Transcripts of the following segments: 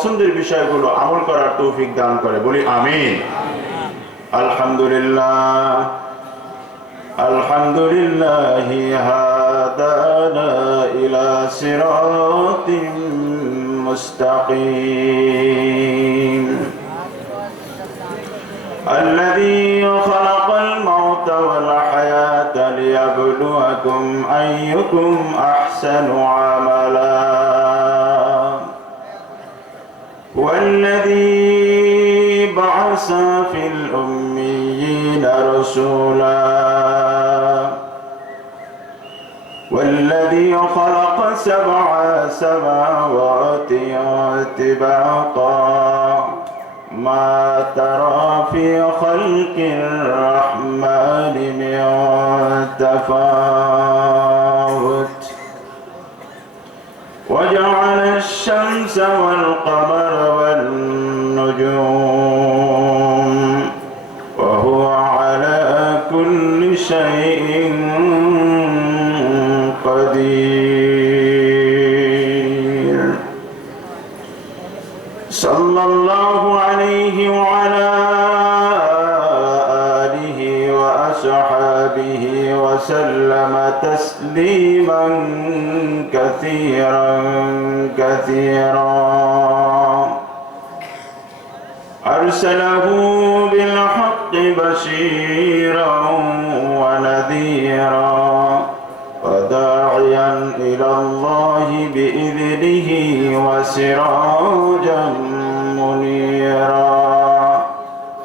পছন্দের বিষয়গুলো আমল করার তৌফিক দান করে, বলি আমিন। আলহামদুলিল্লাহ আলহামদুলিল্লাহি হাদানা ইলা সিরাতিম মুস্তাকিম الذي خلق الموت والحياة ليبلوكم أيكم أحسن عملا والذي بعث في الأميين رسولا والذي خلق 7 سماوات طباقا ما ترى في خلق الرحمن من تفاوت وجعل الشمس والقمر والنجوم وهو على كل شيء قدير صلى الله عليه وعلى آله وأصحابه وسلم تسليما كثيرا كثيرا أرسله بالحق بشيرا ونذيرا وداعيا إلى الله بإذنه وسراجا منيرا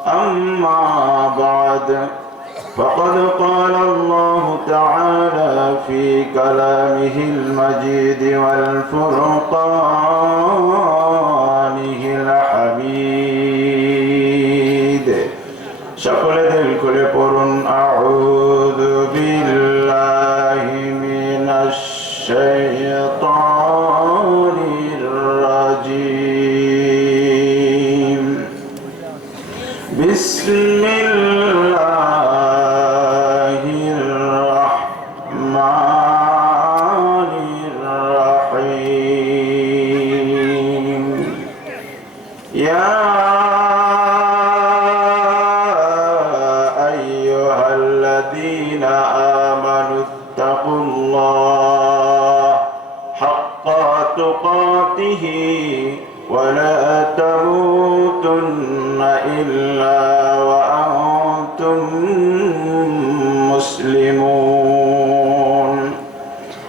أما بعد فقد قال الله تعالى في كلامه المجيد والفرقانه الحميد সকলে দিল খুলে পড়ুন আউযু বিল্লাহি মিনাশ শাইতানির রাজীম বিসমিল্লাহির রাহমানির রাহিম ইয়া آمنوا اتقوا الله حق تقاته ولا تموتن إلا وأنتم مسلمون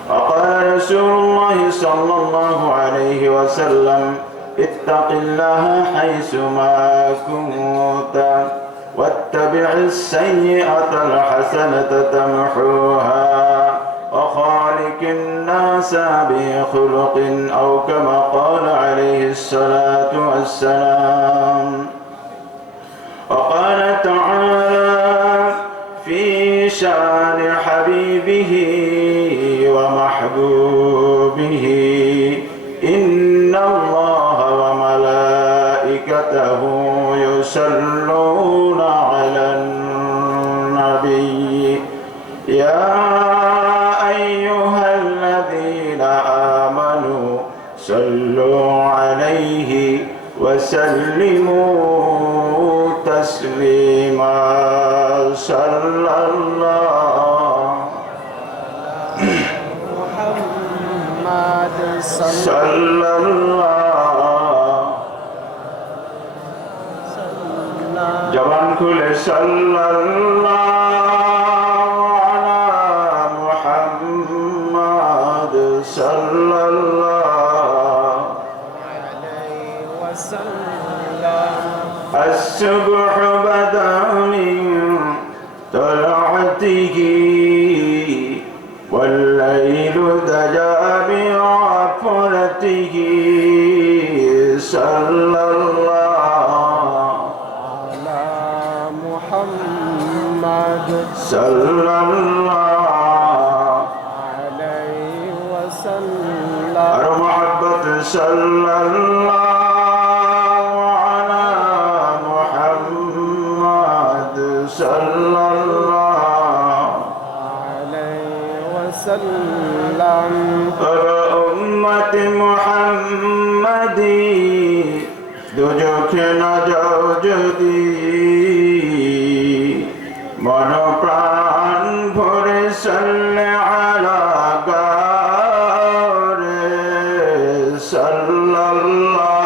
وقال رسول الله صلى الله عليه وسلم اتق الله حيثما كنت واتبع السيئة الحسنة تمحوها وخالق الناس بخلق أو كما قال عليه الصلاة والسلام وقال تعالى في شان حبيبه ومحبوبه إن الله وملائكته يصلون على النبي يا أيها الذين آمنوا صلوا عليه وسلموا تسليما صلى الله محمد صلى الله জবান খুলে সাল্লাল্লাহু আলা মুহাম্মাদ সাল্লাল্লাহু আলাইহি ওয়াসাল্লাম الصبح بدا من طلعته والليل دجا بعفرته صلى صلى الله عليه وسلم المحبة صلى الله على محمد صلى الله عليه وسلم أمة محمد দুজখে না যাও যদি মন প্রাণ ভরে সাল্লে আলা গারে সাল্লাল্লাহু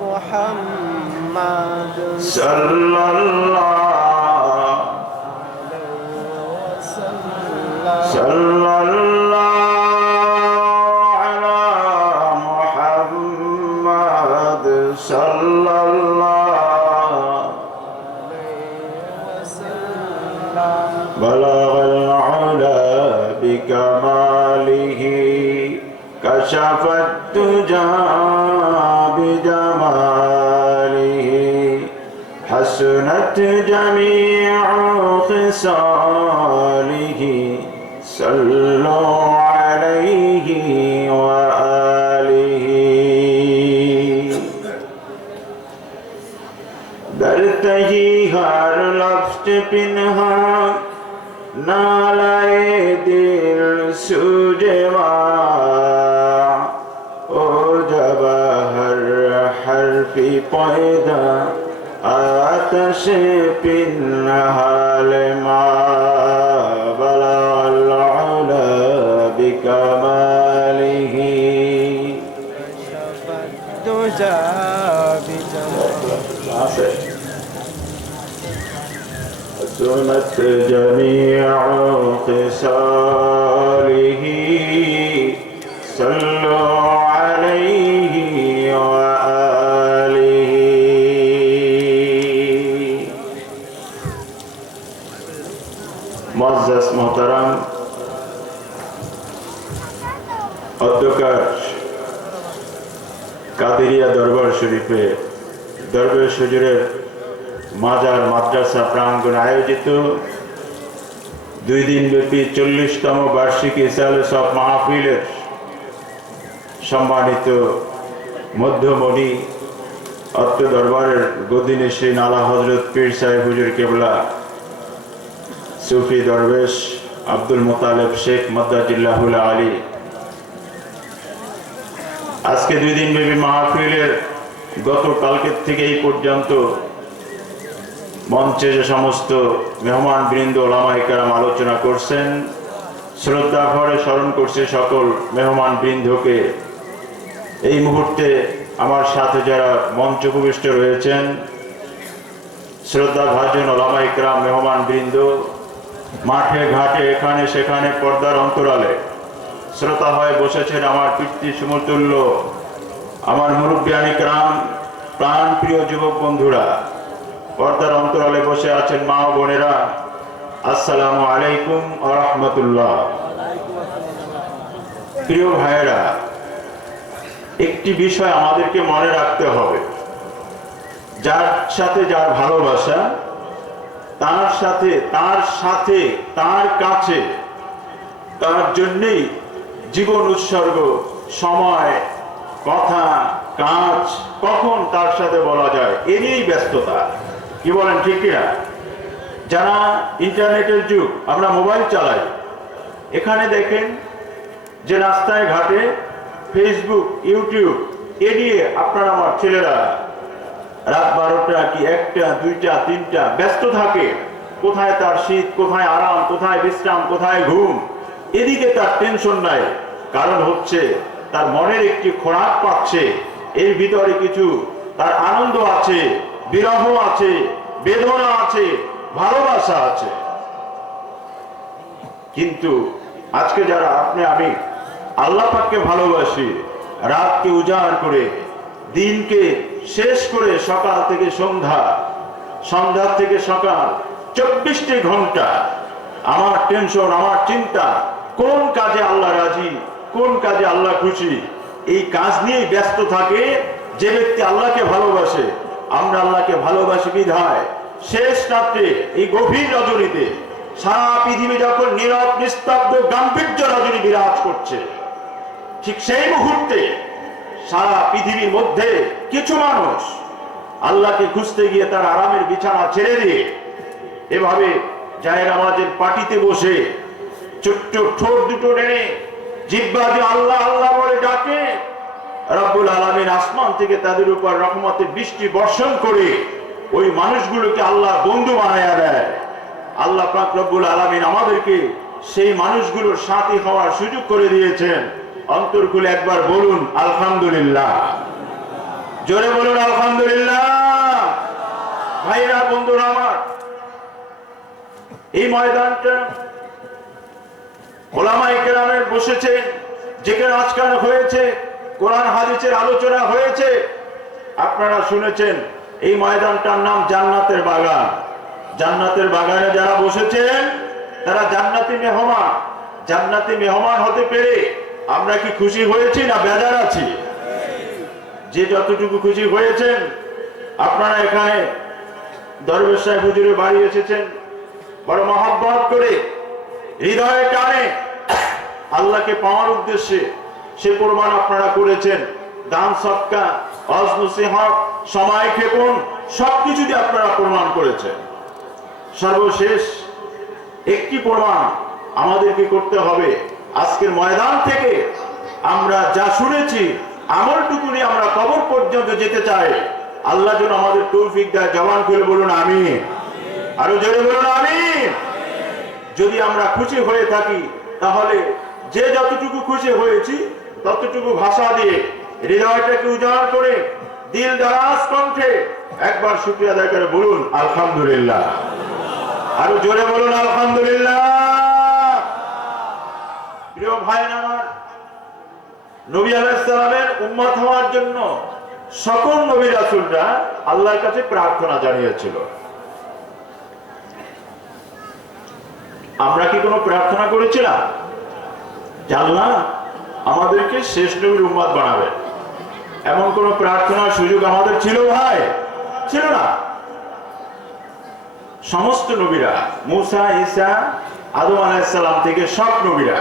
মুহাম্মাদ بلغ العلا بكماله كشف الدجى بجماله حسنت جميع خصاله صلوا عليه وآله درتہی ہر لفظ پنہا نالائے دل سوجوا او جب ہر حرف پیدا آتش پنہال ما بلغ العلا بکمالہ الدجى بجماله حسنت جميع خصاله صلوا عليه وآله معزز محترم অধ্যকার কাদেরিয়া দরবার শরীফে দরবেশ হুজুরের মাজার মাদ্রাসা প্রাঙ্গণ আয়োজিত 2 দিন ব্যাপী 40তম বার্ষিকী ইসালে সব মাহফিলের সম্মানিত মধ্যমণি অত্র দরবারের গদিনেশীন আলা হযরত পীর সাহেব হুজুর কেবলা সুফি দরবেশ আব্দুল মোতালেব শেখ মাদ্দাজিল্লাহুল আলী আজকে 2 দিন ব্যাপী মাহফিলের গতকালকে থেকে এই পর্যন্ত মঞ্চে যে সমস্ত মেহমান বৃন্দ ওলামায়ে কেরাম আলোচনা করছেন শ্রদ্ধা ভরে স্মরণ করছে সকল মেহমান বৃন্দকে এই মুহূর্তে আমার সাথে যারা মঞ্চ উপবিষ্ট রয়েছেন শ্রদ্ধা ভাজন ওলামায়ে কেরাম মেহমান বৃন্দ মাঠে ঘাটে এখানে সেখানে পর্দার অন্তরালে শ্রোতা হয়ে বসেছেন আমার পিতৃ সমতুল্য আমার মুরব্বিয়ানে কেরাম প্রাণ প্রিয় যুবক বন্ধুরা পর্দার অন্তরালে বসে আছেন মা ও বোনেরা আসসালামু আলাইকুম ওয়া রাহমাতুল্লাহ। প্রিয় ভাইয়েরা একটি বিষয় আমাদেরকে মনে রাখতে হবে যার সাথে যার ভালোবাসা তার সাথে তার কাছে তার জন্যই জীবন উৎসর্গ সময় কথা কাজ কখন তার সাথে বলা যায় এরই ব্যস্ততা কি বলেন ঠিক কিনা যারা ইন্টারনেটের যুগ আমরা মোবাইল চালাই এখানে দেখেন যে রাস্তায় ঘাটে ফেসবুক ইউটিউব এ নিয়ে আপনার আমার ছেলেরা রাত 12টা কি 1টা 2টা 3টা ব্যস্ত থাকে কোথায় তার শীত কোথায় আরাম কোথায় বিশ্রাম কোথায় ঘুম এদিকে তার টেনশন নাই কারণ হচ্ছে তার মনের একটি খোরাক পাচ্ছে এর ভিতরে কিছু তার আনন্দ আছে বিরহ আছে বেদনা আছে ভালোবাসা আছে কিন্তু আজকে যারা আপনি আমি আল্লাহ পাককে ভালোবাসি রাতকে উজাড় করে দিনকে শেষ করে সকাল থেকে সন্ধ্যা থেকে সকাল 24টি ঘন্টা আমার টেনশন আমার চিন্তা কোন কাজে আল্লাহ রাজি কোন কাজে আল্লাহ খুশি এই কাজ নিয়ে ব্যস্ত থাকে যে ব্যক্তি আল্লাহকে ভালোবাসে আমরা আল্লাহকে ভালোবাসি বিধায় শেষ রাত্রে এই গভীর রজনীতে সারা পৃথিবী যখন নীরব নিস্তব্ধ গাম্ভীর্য রজনী বিরাজ করছে ঠিক সেই মুহূর্তে সারা পৃথিবীর মধ্যে কিছু মানুষ আল্লাহকে খুঁজতে গিয়ে তার আরামের বিছানা ছেড়ে দিয়ে এভাবে জায়ের নামাজের পাটিতে বসে ছোট্ট ঠোঁট দুটো নেড়ে জিহ্বা দিয়ে আল্লাহ আল্লাহ বলে ডাকে রব্বুল আলামিন আসমান থেকে তাদের উপর রহমতের বৃষ্টি বর্ষণ করে ওই মানুষগুলোকে আল্লাহ বন্ধু বানায়া দেয়। আল্লাহ পাক রব্বুল আলামিন আমাদেরকে সেই মানুষগুলোর সাথী হওয়ার সুযোগ করে দিয়েছেন। অন্তর খুলে একবার বলুন আলহামদুলিল্লাহ, জোরে বলুন আলহামদুলিল্লাহ। ভাইরা, বন্ধুরা আমার, এই ময়দানটা ওলামায়ে কেরামের বসেছে, যেখানে আজকাল হয়েছে কোরআন হাদিসের আলোচনা হয়েছে। আপনারা শুনেছেন এই ময়দানটার নাম জান্নাতের বাগান। জান্নাতের বাগানে যারা বসেছেন তারা জান্নাতি মেহমান। জান্নাতি মেহমান হতে পেরে আমরা কি খুশি হয়েছি না বেজার আছি? যে যতটুকু খুশি হয়েছেন, আপনারা এখানে দরবেশ সাহেব হুজুরের বাড়ি এসেছেন বড় মহব্বত করে, হৃদয়ে টানে আল্লাহকে পাওয়ার উদ্দেশ্যে, সে প্রমাণ আপনারা করেছেন। দান সদকা, ওয়াজ নসিহত, সময় ক্ষেপণ সবকিছু দিয়ে আপনারা প্রমাণ করেছেন। সর্বশেষ একটি প্রমাণ আমাদেরকে করতে হবে। আজকের ময়দান থেকে আমরা যা শুনেছি আমলটুকু নিয়ে আমরা কবর পর্যন্ত যেতে চাই। আল্লাহ যেন আমাদের তৌফিক দেয়। জবান খুলে বলুন আমিন, আরো জোরে বলুন আমিন। যদি আমরা খুশি হয়ে থাকি তাহলে যে যতটুকু খুশি হয়েছি ততটুকু ভাষা দিয়ে হৃদয়টাকে উজাড় করে দিল দারাজ কণ্ঠে একবার শুকরিয়া আদায় করে বলুন আলহামদুলিল্লাহ, আরো জোরে বলুন আলহামদুলিল্লাহ। প্রিয় ভাই আমার, নবী আলাইহিস সালামের উম্মত হওয়ার জন্য সকল নবী রাসূলরা আল্লাহর কাছে প্রার্থনা জানিয়েছিল। আমরা কি কোনো প্রার্থনা করেছিলাম যে আল্লাহ আমাদেরকে শেষ নবীর উম্মত বানাবে? এমন কোন প্রার্থনার সুযোগ আমাদের ছিল ভাই? ছিল না। সমস্ত নবীরা, মুসা, ঈসা, আদম আলাইহিস সালাম থেকে সব নবীরা,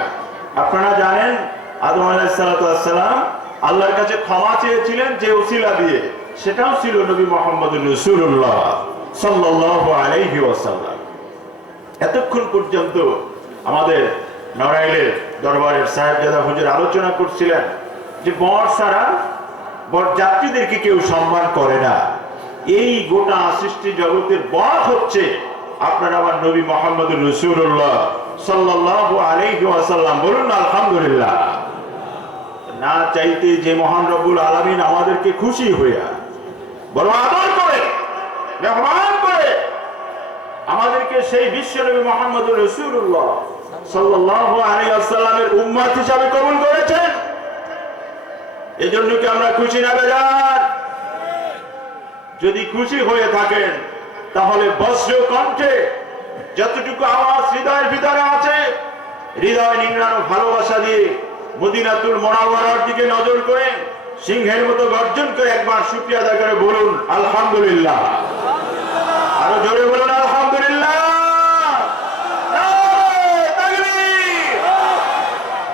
আপনারা জানেন আদম আলাইহিস সালাম আল্লাহর কাছে ক্ষমা চেয়েছিলেন যে ওসিলা দিয়ে, সেটাও ছিল নবী মুহাম্মদুর রাসূলুল্লাহ সাল্লাল্লাহু আলাইহি ওয়াসাল্লাম। এতক্ষণ পর্যন্ত আমাদের নড়াইলের দরবারের সাহেবজাদা হুজুর আলোচনা করছিলেন যে বর ছাড়া বরযাত্রীদেরকে কেউ সম্মান করে না। এই গোটা সৃষ্টি জগতের বর হচ্ছে আপনার আমার নবী মুহাম্মদুর রাসূলুল্লাহ সাল্লাল্লাহু আলাইহি ওয়াসাল্লাম। বলুন আলহামদুলিল্লাহ। না চাইতে যে মহান রব্বুল আলামিন আমাদেরকে খুশি হইয়া বড় আদর করে মেহমান করে আমাদেরকে সেই বিশ্ব নবী মুহাম্মদুর রাসূলুল্লাহ সাল্লাল্লাহু আলাইহি ওয়াসাল্লামের উম্মত হিসাবে কবুল করেছেন। এজন্য কি আমরা খুশি না বেজার? যদি খুশি হয়ে থাকেন তাহলে বজ্র কণ্ঠে যতটুকু আওয়াজ হৃদয়ের ভিতরে আছে, হৃদয় নিংড়ানো ভালোবাসা দিয়ে মদিনাতুল মুনাওয়ারার দিকে নজর করে সিংহের মতো গর্জন করে একবার শুকরিয়া আদায় করে বলুন আলহামদুলিল্লাহ, আরো জোরে বলুন আলহামদুলিল্লাহ।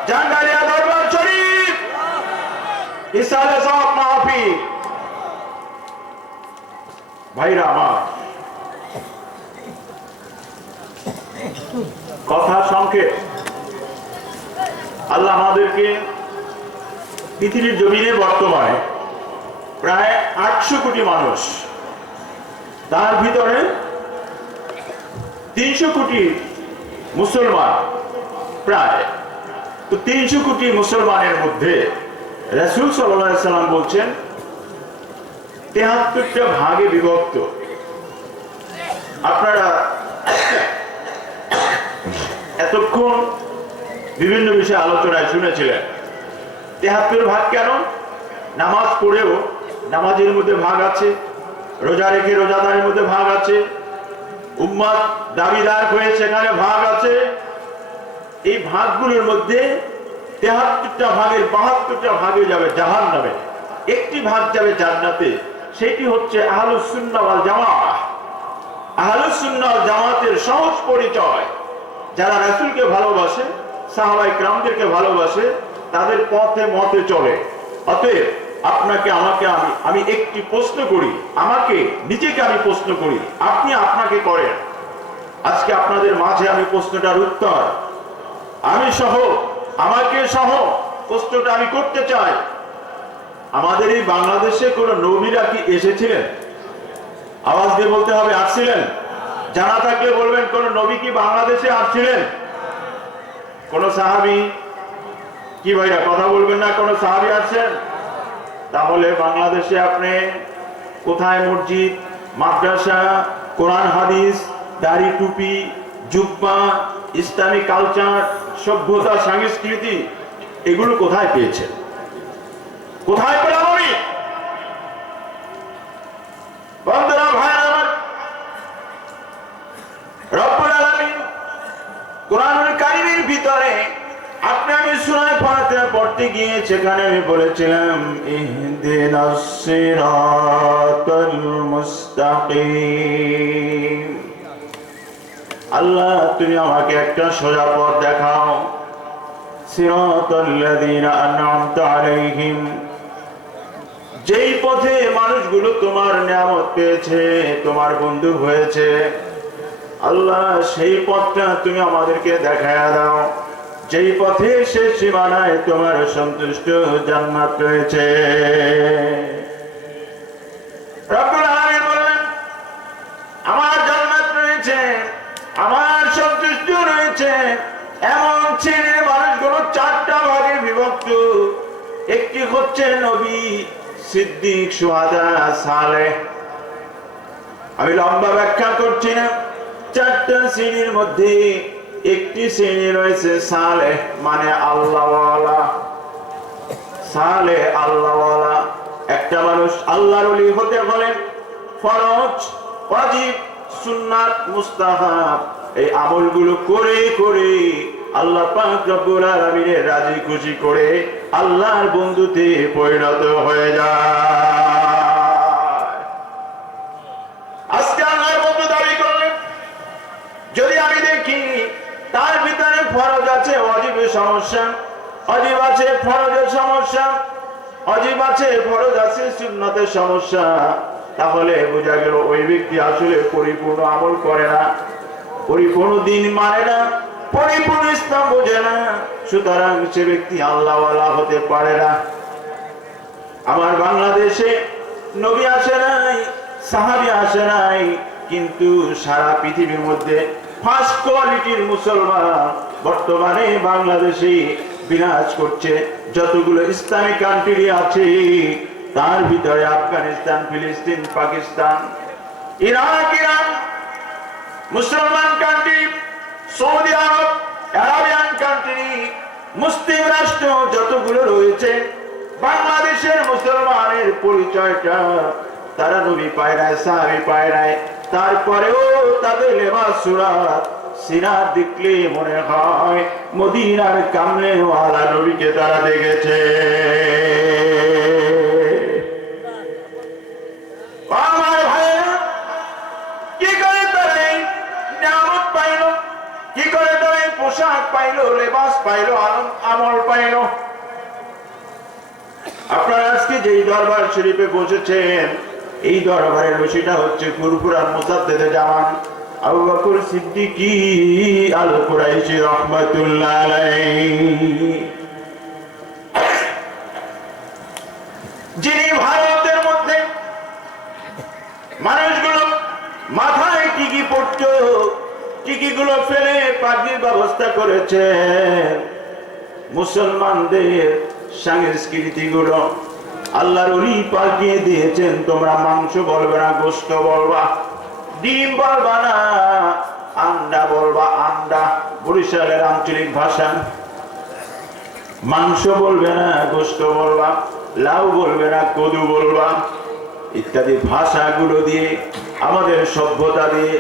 জান্নারিয়া দরবার শরীফ, ইসালে সাহেব মাহফিল। ভাইরা আমার, কথা সংক্ষেপ। আল্লাহ আমাদেরকে পৃথিবীর জমিনে বর্তমানে প্রায় 800 কোটি মানুষ, তার ভিতরে 300 কোটি মুসলমান প্রায়। তো 300 কোটি মুসলমানের মধ্যে রাসূল সাল্লাল্লাহু আলাইহি সাল্লাম বলছেন 73টা ভাগে বিভক্ত। আপনারা এতক্ষণ বিভিন্ন বিষয়ে আলোচনায় শুনেছিলেন 73 ভাগ কেন? নামাজ পড়েও নামাজের মধ্যে ভাগ আছে, রোজা রেখে রোজাদারের মধ্যে ভাগ আছে, উম্মত দাবিদার হয়ে সেখানে ভাগ আছে। এই ভাগগুলোর মধ্যে 73টা ভাগের 72টা ভাগে যাবে জাহান্নামে, একটি ভাগ যাবে জান্নাতে। সেটি হচ্ছে আহলুস সুন্নাহ ওয়াল জামাআহ। আহলুস সুন্নাহ ওয়াল জামাতের সহজ পরিচয় যারা রাসূলকে ভালোবাসে, সাহাবায়ে কেরামদেরকে ভালোবাসে, তাদের পথে মতে চলে। অতএব আপনাকে আমাকে আমি একটি প্রশ্ন করি, আমাকে নিজেকে আমি প্রশ্ন করি, আপনি আপনাকে করেন। আজকে আপনাদের মাঝে আমি প্রশ্নটার উত্তর আমি সহ, আমাকে সহ প্রশ্নটা আমি করতে চাই। আমাদের এই বাংলাদেশে কোন নবীরা কি এসেছিলেন? আওয়াজ দিয়ে বলতে হবে, আসছিলেন? জানা থাকলে বলবেন, কোন নবী কি বাংলাদেশে আসছিলেন? কোন সাহাবী? কি ভাইরা কথা বলবেন না? কোন সাহাবী আসছেন? তাহলে বাংলাদেশে আপনি কোথায় মসজিদ, মাদ্রাসা, কোরআন হাদিস, দাড়ি টুপি, জুব্বা, ইসলামিক কালচার, সভ্যতা, সংস্কৃতি, এগুলো কোথায় পেয়েছেন? কোথায় পেলাম আমি? বন্ধুরা, ভাইরা আমার, রব্বুল আলামিন কোরআনুল কারীমের ভিতরে আপনি আমি সূরা ফাতিহা পড়তে গিয়ে সেখানে আমি বলেছিলাম, ইহদিনাস সিরাতাল মুস্তাকিম। আল্লাহ, তুমি আমাকে একটা সোজা পথ দেখাও। সিরাতাল লাযীনা আন'আমতা আলাইহিম, যেই পথে মানুষগুলো তোমার নিয়ামত পেয়েছে, তোমার বন্ধু হয়েছে, আল্লাহ সেই পথটা তুমি আমাদেরকে দেখায়া দাও, যেই পথে শেষ সীমানায় তোমার সন্তুষ্ট জান্নাত রয়েছে। রব্বুল আলামিন বলেন, আমার জান্নাত রয়েছে, আমার সন্তুষ্ট রয়েছে। এমন শ্রেণীর মানুষগুলো চারটা ভাগে বিভক্ত। একটি হচ্ছে নবী, সিদ্দিক, শুহাদা, সালেহ। আমি লম্বা ব্যাখ্যা করছি না। চারটা শ্রেণীর মধ্যে একটি শ্রেণী রয়েছে সালেহ, মানে আল্লাহওয়ালা। সালেহ আল্লাহওয়ালা। একটা মানুষ আল্লাহর ওলি হতে হলে ফরজ, ওয়াজিব, সুন্নাত, মুস্তাহাব এই আমলগুলো করে করে আল্লাহ পাক রব্বুল আলামিনের রাজি খুশি করে আল্লাহর বন্ধুতে পরিণত হয়ে যায়। আজকে আল্লাহর বন্ধু দাবি করলেন, যদি আমি দেখি তার ভিতরে ফরজ আছে, ওয়াজিবের সমস্যা, ওয়াজিব আছে, ফরজের সমস্যা, ওয়াজিব আছে, ফরজ আছে, সুন্নাতের সমস্যা, তাহলে বোঝা গেল ওই ব্যক্তি আসলে পরিপূর্ণ আমল করে না, পরিপূর্ণ দিন মানে না, পরিপূর্ণ ইসলাম বোঝে না। সুতরাং সে ব্যক্তি আল্লাহওয়ালা হতে পারে না। আমার বাংলাদেশে নবী আসে নাই, সাহাবী আসে নাই, কিন্তু সারা পৃথিবীর মধ্যে ফার্স্ট কোয়ালিটির মুসলমান বর্তমানে বাংলাদেশে বিরাজ করছে। যতগুলো ইসলামিক কান্ট্রি আছে তার ভিতরে আফগানিস্তান, ফিলিস্তিন, পাকিস্তান, ইরাক, ইরান, মুসলমান কান্ট্রি, সৌদি আরব, আরাবিয়ান কান্ট্রি, মুসলিম রাষ্ট্র যতগুলো রয়েছে, বাংলাদেশের মুসলমানের পরিচয়টা তারা নবী পায় নাই, সাহাবী পায় নাই। তারপরেও তাদের লেবাস, সুরাত, সিরাত দেখলে মনে হয় মদিনার কামলেওয়ালা নবীকে তারা দেখেছে। আমার ভাইরা, কি করে তারা এই নিয়ামত পাইল? কি করে তারা এই পোশাক পাইল, লেবাস পাইল, আমল পাইল? আপনারা আজকে যেই দরবার শরীফে বসেছেন, এই দরবারের রশিটা হচ্ছে ফুরফুরার মুসাদ্দেদে জামান আবু বকর সিদ্দিকী আল কুরাইশি রাহমাতুল্লাহ আলাইহি, যিনি ভারতের মধ্যে মানুষগুলো মাথায় টিকি পড়তো, টিকিগুলো ফেলে পাগড়ির ব্যবস্থা করেছেন। মুসলমানদের সংস্কৃতিগুলো আল্লাহর ওলি পাঠিয়ে দিয়েছেন, তোমরা মাংস বলবে না, গোশত বলবা, ডিম বলবা না, আন্ডা বলবা, আন্ডা বরিশালের আঞ্চলিক ভাষা। মাংস বলবে না, গোশত বলবা, লাউ বলবে না, কদু বলবা, ইত্যাদি ভাষাগুলো দিয়ে, আমাদের সভ্যতা দিয়ে,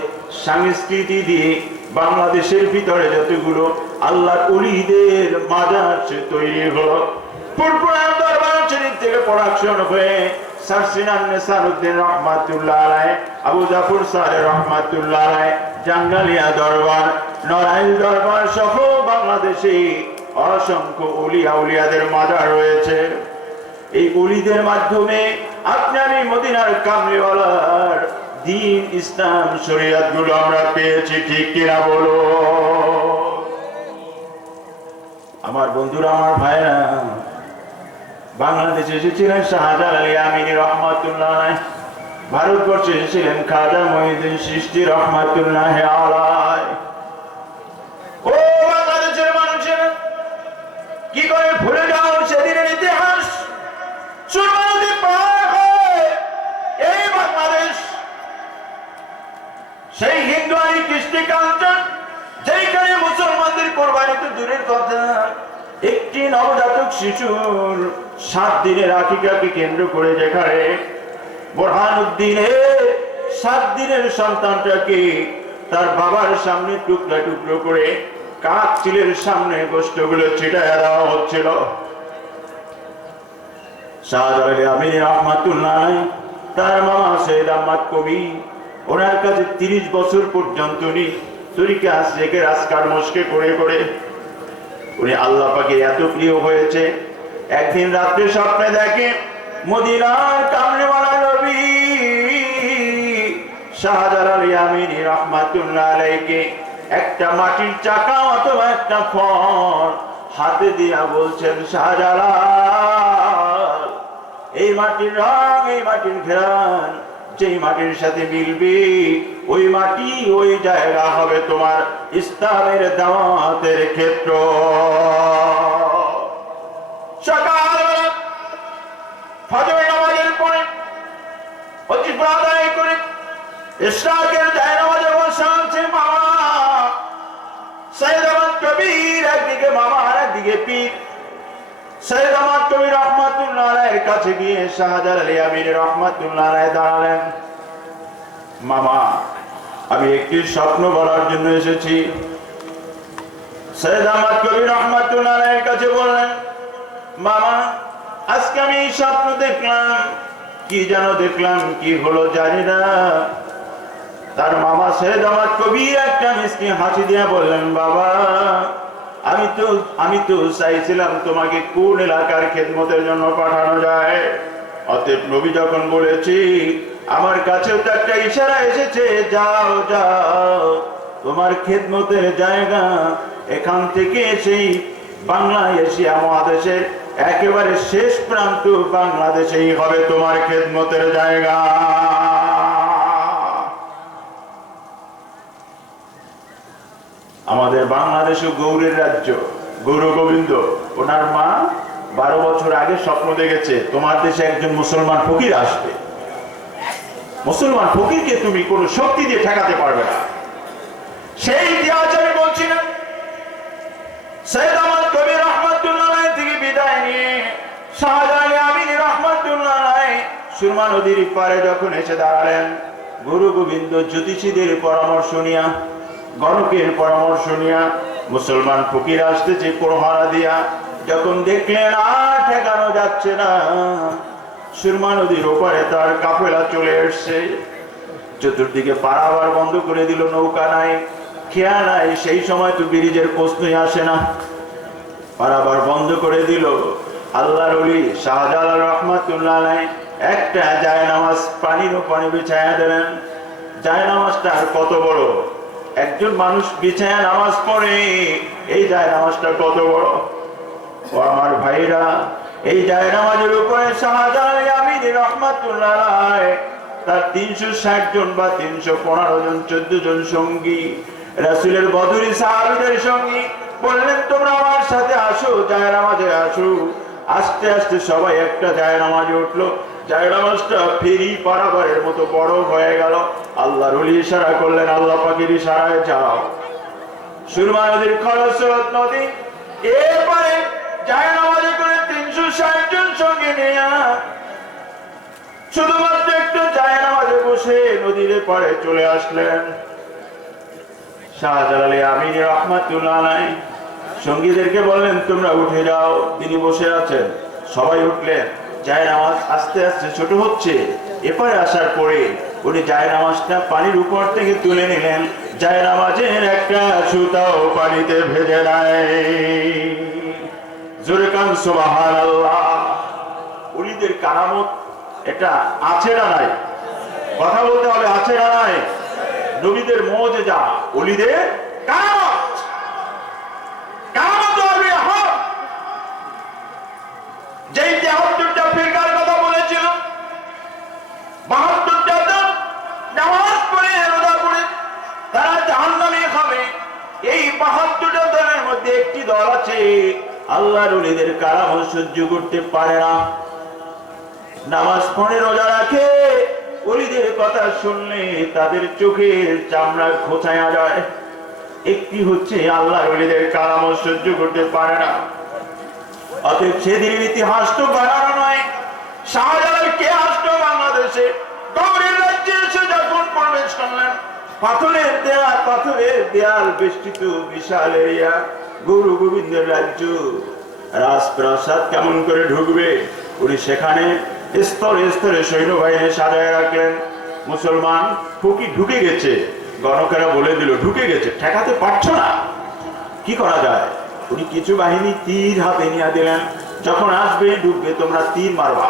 সংস্কৃতি দিয়ে বাংলাদেশের ভিতরে যতগুলো আল্লাহর ওলিদের মাজার তৈরি হলো, ফুরফুরা দরবার শরীফ থেকে প্রোডাকশন হয়ে সারসিনান নেসারউদ্দিন রহমাতুল্লাহ আলাইহি, আবু জাফর সাহেব রহমাতুল্লাহ আলাইহি, জাঙ্গালিয়া দরবার, নড়াইল দরবার সহ বাংলাদেশে অসংখ্য ওলি আউলিয়াদের মাজার রয়েছে। এই ওলিদের মাধ্যমে আপনি আমি মদিনার কামলিওয়ালার দ্বীন, ইসলাম, শরীয়ত গুলো আমরা পেয়েছি, ঠিক কিনা বলো? আমার বন্ধুরা, আমার ভাইরা, বাংলাদেশে এসেছিলেন শাহজালাল ইয়ামিনী রহমাতুল্লাহ আলাইহি, ভারতবর্ষে এসেছিলেন খাজা মঈনুদ্দিন চিশতি রহমাতুল্লাহ আলাইহি। ও বাংলাদেশের মানুষেরা, কি করে ভুলে যাও সেদিনের ইতিহাস? সুরমা নদী পার হয়ে এই বাংলাদেশ, সেই হিন্দুয়ানি কৃষ্টি কালচার, যেখানে মুসলমানদের কোরবানি তো দূরের কথা, একটি নবজাতক শিশুর 7 দিনের আকিকাকে কেন্দ্র করে যেখানে বোরহানুদ্দিনের 7 দিনের সন্তানটাকে তার বাবার সামনে টুকরা টুকরো করে কাক চিলের সামনে গোষ্ঠগুলো ছিটায় দেওয়া হচ্ছিল। শাহজালাল ইয়ামিনী রহমাতুল্লাহ আলাইহি তার মামা সৈয়দ আহমদ কবি, ওনার কাছে 30 বছর পর্যন্ত উনি তরিকা শেখের আজকার মস্কে করে করে উনি আল্লাহ পাকে এত প্রিয় হয়েছে। একদিন রাত্রে স্বপ্নে দেখে মদিনার কামলিওয়ালা নবী শাহজালাল ইয়ামিনী রহমাতুল্লাহ আলাইহিকে একটা মাটির চাকা অথবা একটা ফল হাতে দিয়া বলছেন, শাহজালাল, এই মাটির রং, এই মাটির ঘ্রাণ যেই মাটির সাথে মিলবে ওই মাটি, ওই জায়গা হবে তোমার ইসলামের দাওয়াতের ক্ষেত্র। সকালবেলা ফজর নামাজের পরে ওজিফা আদায় করে ইশরাকের জায়নামাজে বসে আছে মামা সৈয়দ আহমদ কবির, একদিকে মামা আর একদিকে পীর। সৈয়দ আহমদ কবির রহমাতুল্লাহ আলাইহির কাছে গিয়ে শাহজালাল ইয়ামিনী রহমাতুল্লাহ আলাইহি দাঁড়ালেন। মামা, আমি একটি স্বপ্ন বলার জন্য এসেছি। সৈয়দ আহমদ কবির রহমাতুল্লাহ আলাইহির কাছে বললেন, মামা, আজকে আমি এই স্বপ্ন দেখলাম। কি যেন দেখলাম, কি হলো জানি না। তার মামা সৈয়দ আহমদ কবির একটা মিষ্টি হাসি দিয়ে বললেন, বাবা, আমি তো চাইছিলাম তোমাকে কোন এলাকার খেদমতের জন্য পাঠানো যায়। অতএব নবী যখন বলেছি, আমার কাছেও তো একটা ইশারা এসেছে, যাও যাও, তোমার খেদমতের জায়গা এখান থেকে সেই বাংলা এশিয়া মহাদেশের একেবারে শেষ প্রান্ত বাংলাদেশেই হবে তোমার খেদমতের জায়গা। আমাদের বাংলাদেশও গৌরের রাজ্য, গৌর গোবিন্দ, ওনার মা 12 বছর আগে স্বপ্ন দেখেছে তোমার দেশে একজন মুসলমান ফকির আসবে। মুসলমান ফকিরকে তুমি কোন শক্তি দিয়ে ঠেকাতে পারবে না। সেই ইতিহাস আমি বলছি না। সৈয়দ আহমদ কবির রহমাতুল্লাহ আলাইহি থেকে বিদায় নিয়ে শাহজালাল ইয়ামিনী রহমাতুল্লাহ আলাইহি সুরমা নদীর পারে যখন এসে দাঁড়ালেন, গুরু গোবিন্দ জ্যোতিষীদের পরামর্শ নিয়া, গণকের পরামর্শ নিয়া মুসলমান ফকির আসতেছে প্রহারা দিয়া, যখন দেখলেন আর ঠেকানো যাচ্ছে না, সুরমা নদীর ওপারে তার কাফেলা চলে এসছে। চতুর্দিকে পারাবার বন্ধ করে দিল, নৌকা নাই, খেয়া নাই, সেই সময় তো ব্রিজের প্রশ্নই আসে না, পারাবার বন্ধ করে দিল। আল্লাহর ওলি শাহজালাল রহমাতুল্লাহ আলাইহি একটা জায়নামাজ পানির উপরে বিছায়া দিলেন। জায়নামাজটা আর কত বড়, একজন মানুষ বিছায়া নামাজ পড়ে, এই জায়নামাজটা কত বড়। ও আমার ভাইরা, এই জায়নামাজের উপরে শাহজালাল ইয়ামিনী রহমাতুল্লাহ আলাইহি তার 360 জন বা 315 জন 14 জন সঙ্গী, রাসূলের বদরি সাহাবীদের সঙ্গী বললেন, তোমরা আমার সাথে আসো, জায়নামাজে আসো। আস্তে আস্তে সবাই একটা জায়নামাজে উঠলো। জায়নামাজটা ফেরি পারাবারের মতো বড় হয়ে গেল। আল্লাহর ওলি ইশারা করলেন, আল্লাহ পাকের ইশারায় যাও। সুরমা নদীর খরস্রোত নদী এপারে জায়নামাজে করে 360 জন সঙ্গী নিয়ে শুধুমাত্র একটু জায়নামাজে বসে নদীর পাড়ে চলে আসলেন। শাহজালাল ইয়ামিনী রহমাতুল্লাহ আলাইহি সঙ্গীদেরকে বললেন, তোমরা উঠে যাও। তিনি বসে আছেন, সবাই উঠলেন। জায়নামাজ আস্তে আস্তে ছোট হচ্ছে। এপারে আসার পরে উনি জায়নামাজটা পানির উপর থেকে তুলে নিলেন। জায়নামাজের একটা সুতাও পানিতে ভেজে নাই। জোরে কান সুবহানাল্লাহ। ওলিদের কারামত এটা আছে না নাই? কথা বলতে হবে, আছে না নাই? নবীদের মুজিজা, ওলিদের কারামত। কারামত হবে যেই দেহ আল্লাহর ওলিদের কারামত সহ্য করতে পারে না। নামাজ পড়ে, রোজা রাখে, ওলিদের কথা শুনলে তাদের চোখের চামড়া খোঁচায়া যায়। একটি হচ্ছে আল্লাহর ওলিদের কারামত সহ্য করতে পারে না। অতএব সেদিনের ইতিহাস তো বানানো নয়। শাহজালাল কে আসলো বাংলাদেশে? কবরের রাজ্যে এসে যখন প্রবেশ করলেন, পাথরের দেয়াল বেষ্টিত বিশাল এরিয়া, গুরু গোবিন্দের রাজ্য, রাজপ্রাসাদ কেমন করে ঢুকবে? উনি সেখানে স্তরে স্তরে সৈন্যবাহিনী সাজায় রাখলেন। মুসলমান ফকির ঢুকে গেছে, গণকেরা বলে দিল ঢুকে গেছে, ঠেকাতে পারছো না, কি করা যায়? উনি কিছু বাহিনী তীর হাতে নিয়ে দিলেন, যখন আসবে ঢুকবে তোমরা তীর মারবা।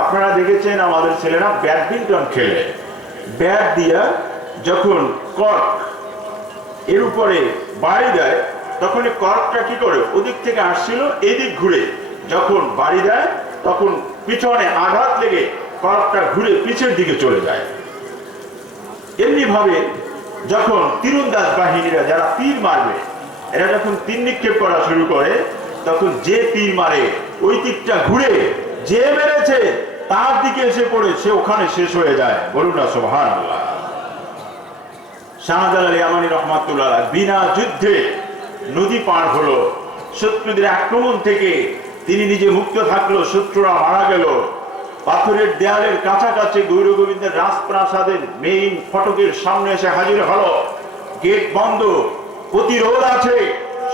আপনারা দেখেছেন আমাদের ছেলেরা ব্যাডমিন্টন খেলে, ব্যাট দিয়া যখন কর্ক এর উপরে বাড়ি দেয়, তখন এই কর্কটা কি করে, ওদিক থেকে আসছিল এদিক ঘুরে যখন বাড়ি দেয়, তখন পিছনে আঘাত লেগে কর্কটা ঘুরে পিছের দিকে চলে যায়। এমনি ভাবে যখন তীরন্দাজ বাহিনীরা যারা তীর মারবে, এরা যখন তীর নিক্ষেপ করা শুরু করে, তখন যে তীর মারে ওই তীরটা ঘুরে যে মেরেছে তার দিকে এসে পড়ে, সে ওখানে শেষ হয়ে যায়। বলুন না সুবহানাল্লাহ। শাহজালাল ইয়ামানী রহমাতুল্লাহ বিনা যুদ্ধে নদী পার হলো, শত্রুদের আক্রমণ থেকে তিনি নিজে মুক্ত থাকলো, শত্রুরা মারা গেল। পাথরের দেয়ালের কাছাকাছি গৌর গোবিন্দের রাজপ্রাসাদের মেইন ফটকের সামনে এসে হাজির হলো। গেট বন্ধ, প্রতিরোধ আছে,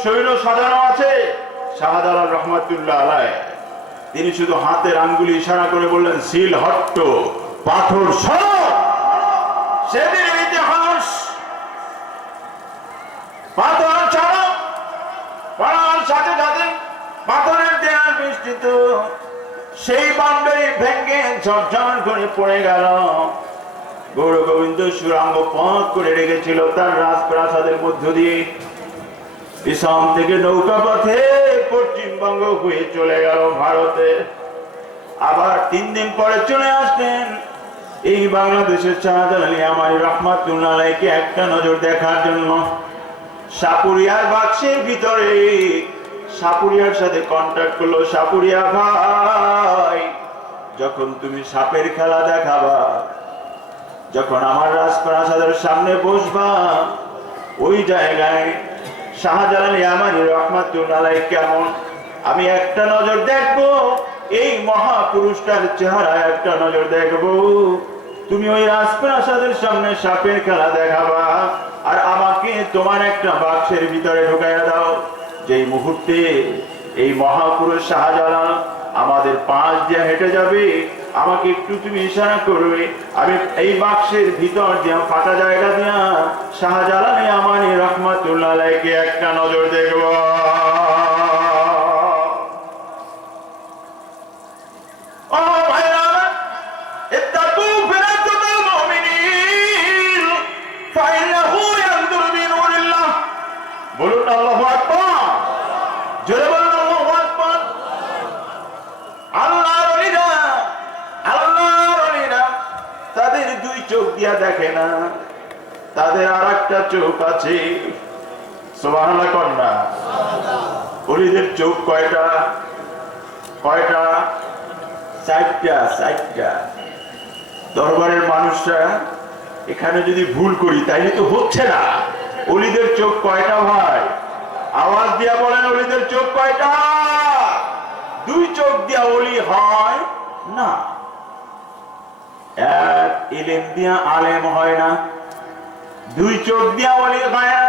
সৈন্য সাজানো আছে। শাহজালাল রহমাতুল্লাহ আলাইহি তিনি শুধু হাতের আঙ্গুলি ইশারা করে বললেন, সিল হট্ট, পাথর সরো। সেদিন ইতিহাস, পাথর ছাড়ো, পড়ার সাথে সাথে পাথরের দেয়াল বেষ্টিত সেই বাউন্ডারি ভেঙে ঝরঝর করে পড়ে গেল। গৌর গোবিন্দ সুরাঙ্গ পথ করে রেখেছিল তার রাজপ্রাসাদের মধ্য দিয়ে। পিছন থেকে নৌকা পথে পশ্চিমবঙ্গ হয়ে চলে গেল ভারতে। আবার 3 দিন পরে চলে আসলেন এই বাংলাদেশের শাহজালাল ইয়ামানী রহমাতুল্লাহ আলাইহিকে একটা নজর দেখার জন্য। সাপুরিয়ার বাক্সের ভিতরে সাপুরিয়ার সাথে কন্ট্যাক্ট করলো, সাপুরিয়া ভাই, যখন তুমি সাপের খেলা দেখাবা, যখন আমার রাজপ্রাসাদের সামনে বসবা, ওই জায়গায় শাহজালাল ইয়ামানী রহমাতুল্লাহ আলাইহি কেমন আমি একটা নজর দেখবো, এই মহাপুরুষটার চেহারা একটা নজর দেখবো। তুমি ওই রাজপ্রাসাদের সামনে সাপের খেলা দেখাবা, আর আমাকে তোমার একটা বাক্সের ভিতরে ঢুকাইয়া দাও। যেই মুহূর্তে এই মহাপুরুষ শাহজালাল আমাদের পাশ দিয়ে হেঁটে যাবে, আমাকে একটু তুমি ইশারা করবে, আমি এই বাক্সের ভিতর দিয়া ফাটা জায়গা দিয়া শাহজালাল ইয়ামানী রহমাতুল্লাহ আলাইহিকে একটা নজর দেখব। ও ভাইরা, ইত্তাকু ফিরাতাল মুমিনিন ফাইন্নাহু ইয়ানজুরু বিনুরিল্লাহ। বলুন আল্লাহু আকবার, জোরে বলুন আল্লাহু আকবার। আল্লাহর ওলিরা তাদের 2 চোখ দিয়া দেখে না, তাদের আরেকটা চোখ আছে। সুবহানাল্লাহ কন্যা। ওলিদের চোখ কয়টা? কয়টা? 4টা। দরবারের মানুষরা এখানে যদি ভুল করি তাইলে তো হচ্ছে না। ওলিদের চোখ কয়টা ভাই? আওয়াজ দিয়া বলেন, ওলিদের চোখ কয়টা? 2 চোখ দিয়া ওলি হয় না। এক ইলম দিয়া আলেম হয় না, 2 চোখ দিয়া ওলি হয় না।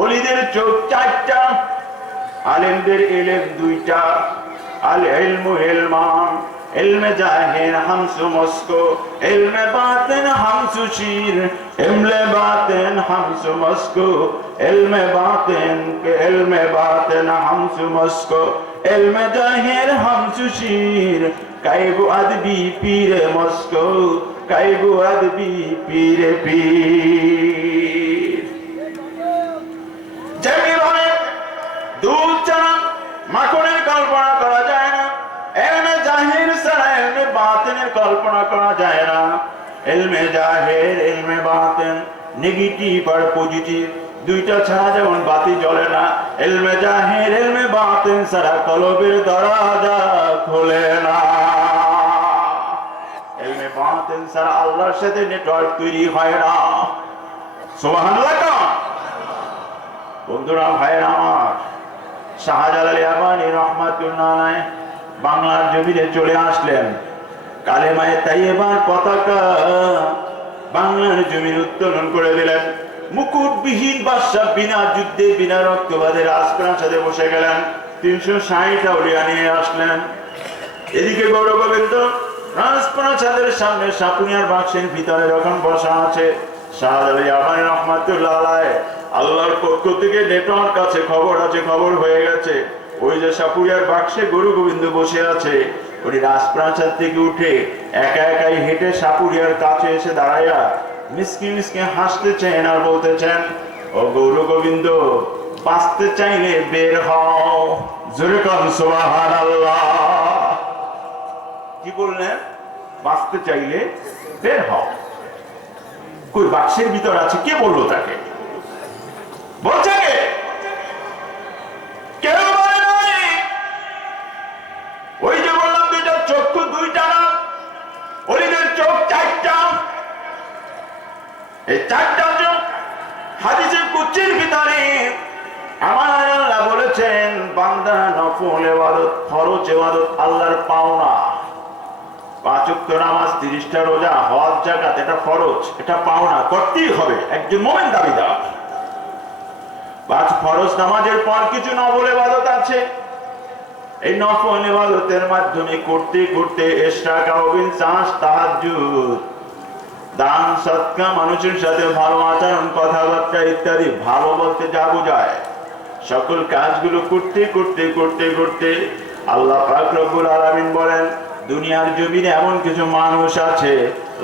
ওলিদের চোখ 4টা, আলেমদের ইলম 2টা। আল ইলমু ইলমান, ইলমে জাহির হামসু মস্কো, ইলমে বাতিন হামসু শির, ইলমে বাতিন হামসু মস্কো, ইলমে বাতিন হামসু মস্কো, ইলমে জাহির হামসু শির, কাইবু আদবি পীরে মস্কো, কাইবু আদবি পীরে পীর। যেমনি ভাবে দুধ ছাড়া মাখনের কল্পনা করা যায় না, ইলমে জাহির ছাড়া ইলমে বাতিনের কল্পনা করা যায় না। ইলমে জাহির, ইলমে বাতিন, নেগেটিভ আর পজিটিভ দুইটা ছাড়া যেমন বাতি জ্বলে না, ইলমে জাহির ইলমে বাতিন ছাড়া কলবের দরজা খোলে না। ইলমে বাতিন ছাড়া আল্লাহর সাথে নেটওয়ার্ক তৈরি হয় না। সুবহানাল্লাহ। বন্ধুরা, ভাইরা আমার, শাহজালাল ইয়ামানী রাহমাতুল্লাহ আলাইহি বাংলার জমিনে চলে আসলেন। কালেমায়ে তাইয়্যিবার পতাকা বাংলার জমিন উত্তোলন করে দিলেন। মুকুটবিহীন বাদশা বিনা যুদ্ধে বিনা রক্তপাতে রাজপ্রাসাদে বসে গেলেন। 360 আউলিয়া নিয়ে আসলেন। এদিকে গৌরগোবিন্দ রাজপ্রাসাদের সামনে সাপুনিয়ার বাক্সের ভিতরে যখন বসা আছে, শাহজালাল ইয়ামানী রাহমাতুল্লাহ আলাইহি আল্লাহর পক্ষ থেকে নেটওয়ার্ক আছে, খবর আছে, খবর হয়ে গেছে। ওই যে সাপুরিয়ার বাক্সে গুরু গোবিন্দ বসে আছে, উনি রাজপ্রাসাদ থেকে উঠে একা একাই হেঁটে সাপুরিয়ার কাছে এসে দাঁড়াইয়া মিসকি মিসকি হাসতেছেন আর বলতেছেন, ও গৌর গোবিন্দ, বাঁচতে চাইলে বের হও। জোরে কন সুবহানাল্লাহ। কি বললেন? বাঁচতে চাইলে বের হও। কই বাক্সের ভিতর আছে? কে বললো তাকে? বলছে কে? কেউ বলে নাই। ওই যে বললাম দুইটা চক্ষু দুইটা না, ওলিদের চোখ চারটা। এই চারটা চোখ হাদিসের কুচ্ছির ভিতরে আমার আল্লাহ বলেছেন, বান্দা নফল ইবাদত, ফরজ ইবাদত আল্লাহর পাওনা। 5 ওয়াক্ত নামাজ, 30টা রোজা, হজ, যাকাত, এটা ফরজ, এটা পাওনা, করতেই হবে একজন মুমিন দাবিদার। 5 ফরজ নামাজের পর কিছু নফল ইবাদত আছে। এই নফল ইবাদতের মাধ্যমে করতে করতে ইশরাক, আওবিন, চাষ, তাহাজ্জুদ, দান, সদকা, মানুষের সাথে ভালো আচরণ, কথাবার্তা ইত্যাদি, ভালো বলতে যা বোঝায় সকল কাজগুলো করতে করতে করতে করতে আল্লাহ পাক রব্বুল আলামিন বলেন, দুনিয়ার জমিনে এমন কিছু মানুষ আছে,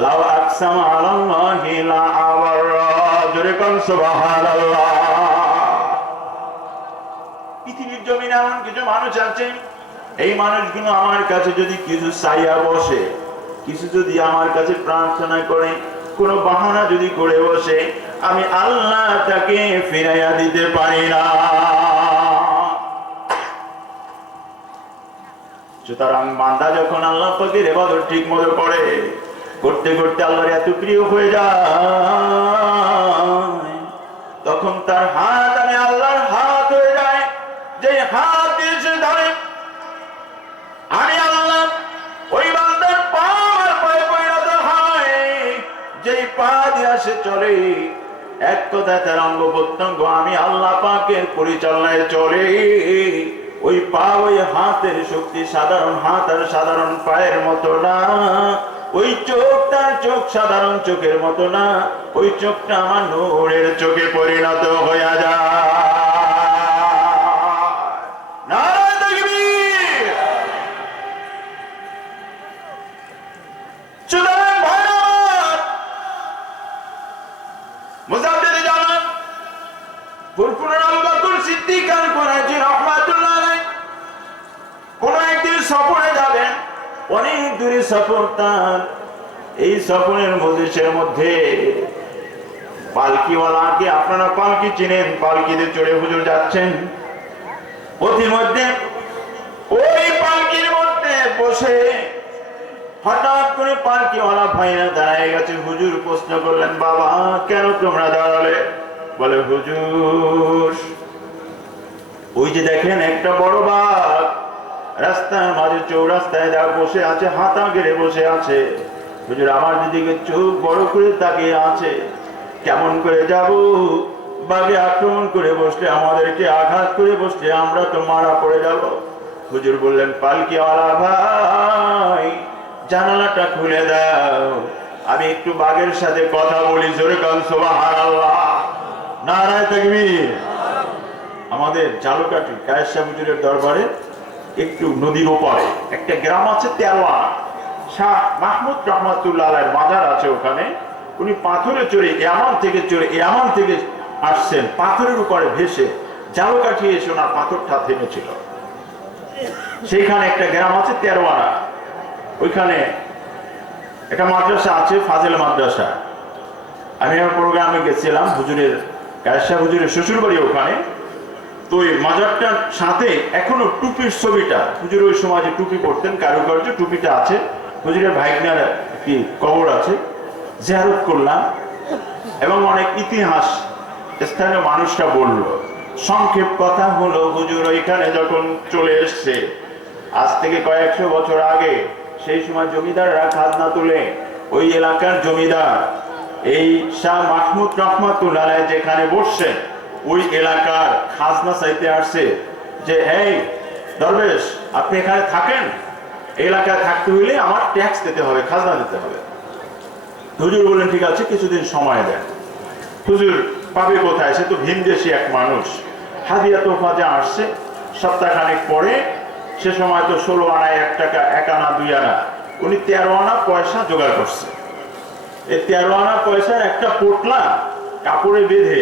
লাউ আকসামা আলাল্লাহি লা আবাররা। জোরে কোন সুবহানাল্লাহ। পৃথিবীর জমিনে এমন কিছু মানুষ আছে, এই মানুষগুলো আমার কাছে যদি কিছু চাইয়া বসে, কিছু যদি আমার কাছে প্রার্থনা করে, কোনো বাহানা যদি করে বসে, আমি আল্লাহ তাকে ফিরাইয়া দিতে পারি না। সুতরাং বান্দা যখন আল্লাহ পাকের ইবাদত ঠিক মতো করে, করতে করতে আল্লাহর এত প্রিয় হয়ে যায়, তখন তার হাত আমি আল্লাহর হাত হয়ে যায়। যে হাত দিয়ে সে ধরে, আমি আল্লাহ ওই বান্দার পা আর পায়ে পরিণত হয়। যেই পা দিয়ে সে চলে, এক কথায় তার অঙ্গ প্রত্যঙ্গ আমি আল্লাহ পাকের পরিচালনায় চলে। ওই পা, ওই হাতের শক্তি সাধারণ হাত আর সাধারণ পায়ের মতো না। ওই চোখটার চোখ সাধারণ চোখের মতো না। ওই চোখটা আমার নূরের চোখে পরিণত হয়ে যায়। নারায়ে তাকবীর। সুতরাং ভাইরা আমার, মুজাদ্দিদ জানান ফুরফুর আবু বকর সিদ্দিক আল-কুরাইশি রাহমাতুল্লাহ আলাইহি কোন একদিন সফরে যাবেন, অনেক দূরে সফর তার। এই সফরের মধ্যে পালকিওয়ালাকে, আপনারা পালকি চিনেন, পালকিতে চড়ে হুজুর যাচ্ছেন। পথিমধ্যে ওই পালকির মধ্যে বসে হঠাৎ করে পালকিওয়ালা ভাইরা দাঁড়িয়ে গেছে। হুজুর প্রশ্ন করলেন, বাবা কেন তোমরা দাঁড়ালে? বলে, হুজুর ওই যে দেখেন একটা বড় বাঘ রাস্তার মাঝে চৌরাস্তায় বসে আছে, হাতা গেড়ে বসে আছে। হুজুর আমার দিদিকে চোখ বড় করে তাকিয়ে আছে, কেমন করে যাব? বাঘে আক্রমণ করে বসলে, আমাদেরকে আঘাত করে বসলে আমরা তো মারা পড়ে যাব। হুজুর বললেন, পালকিওয়ালা ভাই জানালাটা খুলে দাও, আমি একটু বাঘের সাথে কথা বলি। জোরে কান সুবহানাল্লাহ। নারায়ে তাকবীর। আমাদের জালুকাঠি কায়েশা হুজুরের দরবারে একটু নদীর ওপারে একটা গ্রাম আছে, তেরোয়ানা। শাহ মাহমুদ রহমাতুল্লাহ আলাইহির মাজার আছে ওখানে। উনি পাথরে চড়ে ইয়ামান থেকে আসছেন, পাথরের উপরে ভেসে জালুকাঠি এসে ওনার পাথরটা থেমেছিল। সেইখানে একটা গ্রাম আছে তেরোয়ানা, ওইখানে একটা মাদ্রাসা আছে, ফাজিল মাদ্রাসা। আমি আমার প্রোগ্রামে গেছিলাম, হুজুরের কায়সা হুজুরের শ্বশুর বাড়ি ওখানে। তো ওই মাজারটার সাথে এখনো টুপির ছবিটা, হুজুর ওই সময় যে টুপি পরতেন কারুকার্য টুপিটা আছে, হুজুরের ভাইগনার কি কবর আছে, জিয়ারত করলাম এবং অনেক ইতিহাস স্থানীয় মানুষরা বলল। সংক্ষেপ কথা হলো, হুজুর ওইখানে যখন চলে এসছে আজ থেকে কয়েকশো বছর আগে, সেই সময় জমিদাররা খাজনা তুলে ওই এলাকার জমিদার এই শাহ মাহমুদ রহমাতুল্লাহ যেখানে বসছেন ওই এলাকার খাজনা চাইতে আসছে যে এই দরবেশ আপনি এখানে থাকেন, এলাকায় থাকতে হইলে আমার ট্যাক্স দিতে হবে, খাজনা দিতে হবে। হুজুর বললেন ঠিক আছে কিছুদিন সময় দেন। হুজুর পাবে কোথায়, সে তো ভিনদেশী এক মানুষ। হাদিয়া তোফা যা আসছে সপ্তাহখানেক পরে, সে সময় তো 16 আনায় 1 টাকা, 1 আনা 2 আনা, উনি 13 আনা পয়সা জোগাড় করছে। এই 13 আনা পয়সার একটা পোটলা কাপড়ে বেঁধে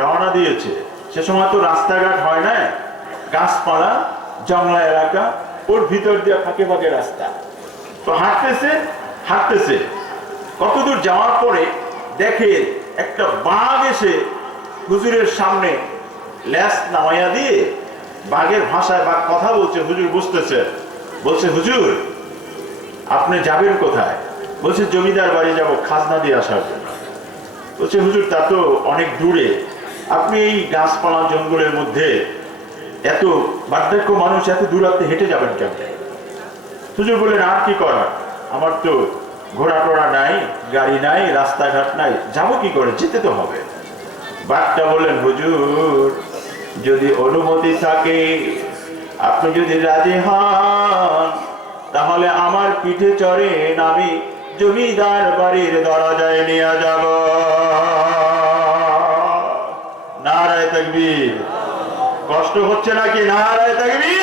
রওনা দিয়েছে। সে সময় তো রাস্তাঘাট হয় না, গাছপালা জংলা এলাকা, ওর ভিতর দিয়ে ফাঁকে ফাঁকে রাস্তা। তো হাঁটতেছে হাঁটতেছে, কতদূর যাওয়ার পরে দেখে একটা বাঘ এসে হুজুরের সামনে ল্যাস নামাইয়া দিয়ে বাঘের ভাষায় বাঘ কথা বলছে, হুজুর বুঝতেছে। বলছে হুজুর আপনি যাবেন কোথায়? বলছে জমিদার বাড়ি যাব খাজনা দিয়ে আসার জন্য। বলছে হুজুর তা তো অনেক দূরে, আপনি এই গাছপালা জঙ্গলের মধ্যে এত বার্ধক্য মানুষ এত দূর আপনি হেঁটে যাবেন কেমন? হুজুর বললেন আর কি করার, আমার তো ঘোড়া টোড়া নাই, গাড়ি নাই, রাস্তাঘাট নাই, যাবো কি করে, যেতে তো হবে। বাঘটা বললেন হুজুর যদি অনুমতি থাকে, আপনি যদি রাজি হন, তাহলে আমার পিঠে চড়েন, আমি জমিদার বাড়ির দরজায় নিয়ে যাব। নারায়ে তাকবীর। কষ্ট হচ্ছে নাকি? নারায়ে তাকবীর।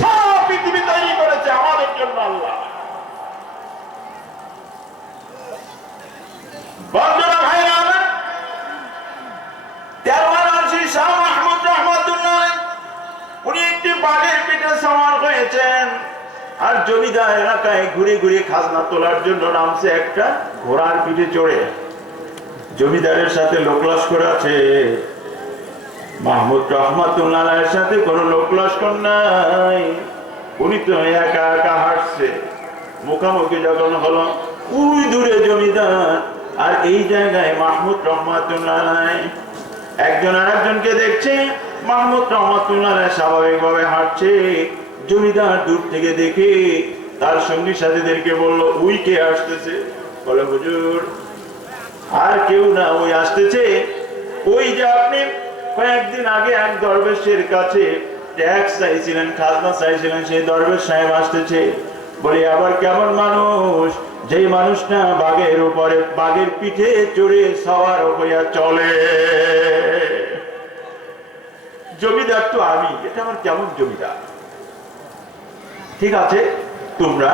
সব পৃথিবী তৈরি করেছে আমাদের জন্য আল্লাহ। বন্ধুরা ভাইরা আমার, 13 আনার সেই শাহ মাহমুদ রহমাতুল্লাহ উনি একটি বাঘের পিঠে সওয়ার হয়েছেন, আর জমিদার এলাকায় ঘুরে ঘুরে খাজনা তোলার জন্য নামছে একটা ঘোড়ার পিঠে চড়ে। জমিদারের সাথে লোক লস্কর আছে, মাহমুদ রহমাতুল্লাহের সাথে কোনো লোক লস্কর নাই। উনি তো একা একা হাঁটছে। মুখামুখি যখন হলো, ওই দূরে জমিদার আর এই জায়গায় মাহমুদ রহমাতুল্লাহ একজন আর একজনকে দেখছে। মাহমুদ রহমাতুল্লাহ স্বাভাবিকভাবে হাঁটছে, জমিদার দূর থেকে দেখে তার সঙ্গী সাথীদেরকে বললো ওই কে আসতেছে? বলে হুজুর আর কেউ না, ওই আসতেছে ওই যে আপনি কয়েকদিন আগে এক দরবেশের কাছে ট্যাক্স চাইছিলেন, খাজনা চাইছিলেন, সেই দরবেশ সাহেব আসতেছে। বলি আবার কেমন মানুষ? যেই মানুষটা বাঘের উপরে, বাঘের পিঠে চড়ে সওয়ার হইয়া চলে। জমিদার তো আমি, এটা আমার কেমন জমিদার? ঠিক আছে তোমরা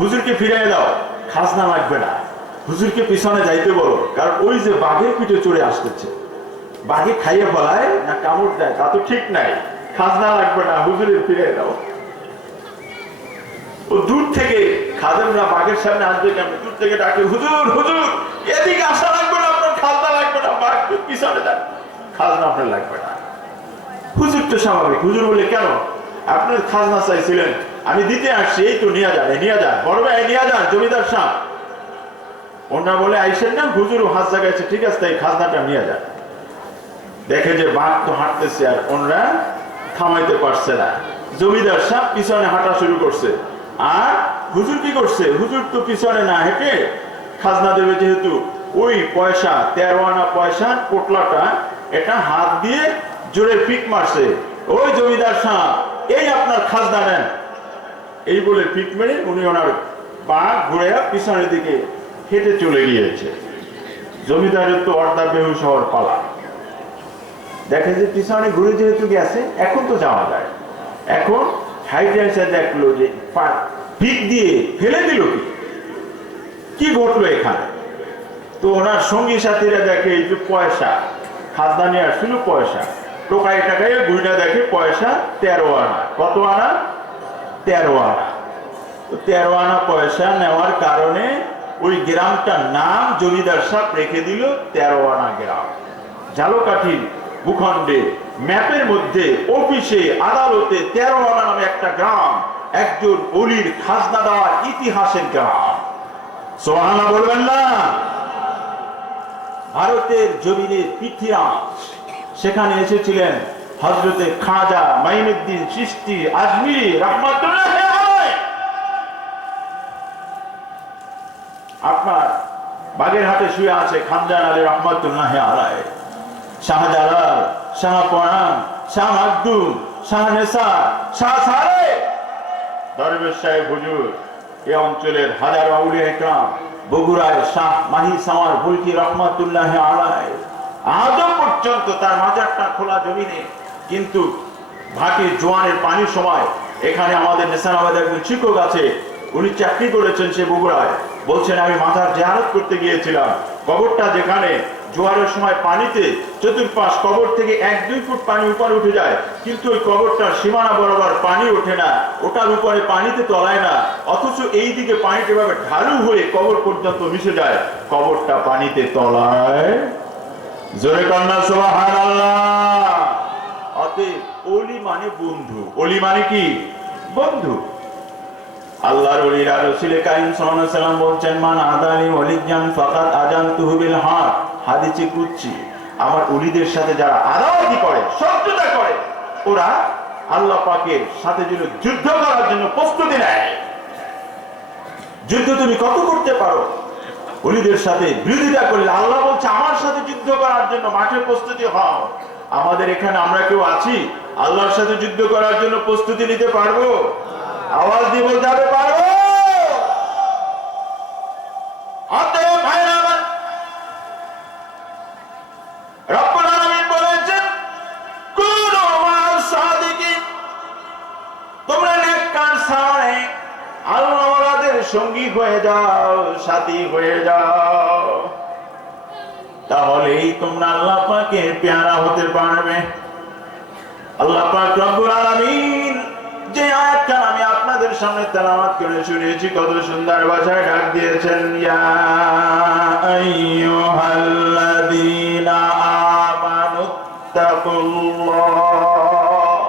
হুজুরকে ফিরিয়ে দাও, খাজনা লাগবে না, হুজুরকে পিছনে যাইতে বলো, কারণ ওই যে বাঘের পিঠে চড়ে আসতেছে, বাঘে খাইয়ে ফেলায় না কামড় দেয় তা তো ঠিক নাই, খাজনা লাগবে না, হুজুরের ফিরিয়ে দাও। ও দূর থেকে খাদেমরা বাঘের সামনে আসবে কেন, দূর থেকে ডাকে হুজুর হুজুর এদিকে আসা লাগবে না, আপনার খাজনা লাগবে না, বাঘ পিছনে দেন, খাজনা আপনার লাগবে না। হুজুর তো স্বাভাবিক, হুজুর বলে কেন আপনার খাজনা চাইছিলেন, আমি দিতে আসছি, এই তো নিয়ে যান, নিয়ে যান, বড় ভাই নিয়ে যান, জমিদার সাহেব। ওনারা বলে আইসেন না, হুজুর হাত জাগাইছে, ঠিক আছে তাই খাজনাটা নিয়ে যান। দেখে যে বাঘ তো হাঁটতেছে আর ওনারা থামাইতে পারছে না। জমিদার সাহেব পিছনে হাঁটা শুরু করছে, আর হুজুর কি করছে, হুজুর তো পিছনে না হেঁটে খাজনা দেবে যেহেতু, ওই পয়সা 13 আনা পয়সা পোটলাটা এটা হাত দিয়ে জোরে পিক মারছে, ওই জমিদার সাহেব এই আপনার খাজনা নেন। এই বলে পিক মেরে উনি ওনার পা ঘুরে পিছনের দিকে হেঁটে চলে গিয়েছে। জমিদারের তো অর্ধা বেহুশ হওয়ার পালা। দেখে যে পিছনে ঘুরে যেহেতু গেছে, এখন তো যাওয়া যায়। এখন হাইটে এসে দেখলো যে পিক দিয়ে ফেলে দিল, কি ঘটলো এখানে? তো ওনার সঙ্গী সাথীরা দেখে এই যে পয়সা, খাজনা নিয়ে আসছিল পয়সা, টোকাই টাকায় গুইনা দেখে পয়সা 13 আনা। কত আনা? 13 আনা। তো 13 আনা পয়সা নেওয়ার কারণে ওই গ্রামটার নাম জমিদার সাহেব রেখে দিল 13 আনা গ্রাম। ঝালকাঠির ভূখণ্ডে ম্যাপের মধ্যে অফিসে আদালতে 13 আনা নামে একটা গ্রাম, একজন অলির খাজনা দেওয়ার ইতিহাসের গ্রাম। সুবহানাল্লাহ বলবেন না? ভারতের জমিনের ইতিহাস, সেখানে এসেছিলেন হযরতে খাজা মাইনুদ্দিন চিশতি আজমিরি রাহমাতুল্লাহ আলাইহি। আপনার বাগেরহাটে শুয়ে আছে খানজান আলী রহমাতুল্লাহ আলাইহি। শাহজালাল, শাহপরান, শাহ মাকদুম, শাহ নেসা, শাহ সালে, দরবেশ সাহেব হুজুর, এই অঞ্চলের হাজারো আউলিয়া ইকরাম, বগুড়ায় শাহ মাহি সাওয়ার বুলকি রহমাতুল্লাহ আলাইহি, আজও পর্যন্ত তার মাজারটা খোলা জমিনে। কিন্তু ভাটির জোয়ানের পানির সময় এখানে আমাদের নেশানাবাদের একজন শিক্ষক আছে, উনি চাকরি করেছেন সে বগুড়ায়, বলছেন আমি মাজার জিয়ারত করতে গিয়েছিলাম, কবরটা যেখানে জোয়ারের সময় পানিতে চতুর্পাশ কবর থেকে 1-2 ফুট পানি উপরে উঠে যায়, কিন্তু ওই কবরটার সীমানা বরাবর পানি ওঠে না, ওটার উপরে পানিতে তলায় না, অথচ এই দিকে পানিটা এভাবে ঢালু হয়ে কবর পর্যন্ত মিশে যায়, কবরটা পানিতে তলায়। জোরে কন্যা সুবহানাল্লাহ। অতএব ওলি মানে বন্ধু। ওলি মানে কি? বন্ধু। আল্লাহর ওলিরা রাসূল কারীম সাল্লাল্লাহু আলাইহি ওয়াসাল্লাম বলেন, মান আদানি ওয়ালিয়ান ফাকাত আযানতুহু বিল হক। হাদিসে কুদসি, আমার ওলিদের সাথে যারা আদাওয়াতি করে, শত্রুতা করে, ওরা আল্লাহ পাকের সাথে যেন যুদ্ধ করার জন্য প্রস্তুতি নেয়। যুদ্ধ তুমি কত করতে পারো? ওলিদের সাথে বিরোধিতা করলে আল্লাহ বলছে আমার সাথে যুদ্ধ করার জন্য মাঠে প্রস্তুতি হও। আমাদের এখানে আমরা কেউ আছি আল্লাহর সাথে যুদ্ধ করার জন্য প্রস্তুতি নিতে পারবো? আওয়াজ দিয়ে বলতে হবে পারবো। অতএব ভাইরা আমার, রব্বুল আলামিন বলেছেন কুনু মা'আস সাদিকিন, তোমরা নেককার সাথে আল্লাহর সঙ্গী হয়ে যাও, সাথী হয়ে যাও, তাহলেই তোমরা আল্লাহ পাকের পেয়ারা হতে পারবে। আল্লাহ পাক রব্বুল আলামিন যে আয়াতটা আমি আপনাদের সামনে তেলাওয়াত করে শুনিয়েছি, কত সুন্দর ভাষায় ডাক দিয়েছেন, ইয়া আইয়ুহাল্লাযীনা আমানুত্তাকুল্লাহ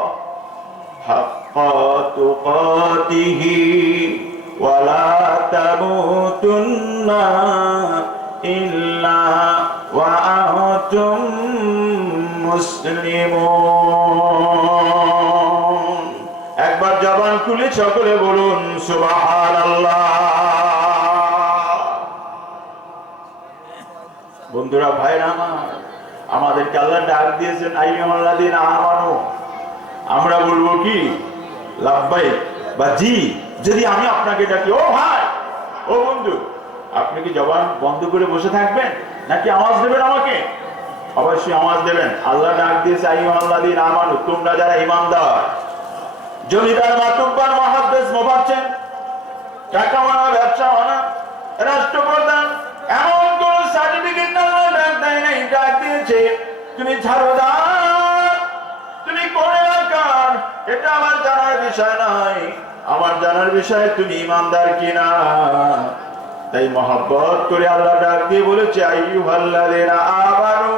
হাক্কা তুকাতিহি ওয়া লা তামুতুন্না ইল্লা ওয়া আনতুম মুসলিমুন। একবার জবান খুলে সকলে বলুন সুবহানাল্লাহ। বন্ধুরা, ভাইরা আমার, আমাদেরকে আল্লাহ ডাক দিয়েছেন আইয়ুহাল্লাযীনা আমানু। আমরা বলবো কি লাব্বাইক বা জি। যদি আমি আপনাকে ডাকি ও ভাই, ও বন্ধু, আপনি কি জবান বন্ধ করে বসে থাকবেন নাকি আওয়াজ দেবেন আমাকে? অবশ্যই আওয়াজ দেবেন। আল্লাহ ডাক দিয়েছে আইয়ুহাল্লাযীনা আমানু, তোমরা যারা ঈমানদার। জমিদার, মাতুব্বার, মুহাদ্দিস, মুফাসসির, টাকাওয়ালা, ব্যবসাওয়ালা, রাষ্ট্রপ্রধান, এমন কোন সার্টিফিকেট আল্লাহ ডাক দেয় নাই, ডাক দিয়েছে তুমি ঝাড়ুদার, তুমি কোন এলাকার, এটা আমার জানার বিষয় নয়। আমার জানার বিষয় তুমি ঈমানদার কিনা। তাই মহব্বত করে আল্লাহ ডাক দিয়ে বলেছে আইয়ুহাল্লাযীনা আমানু।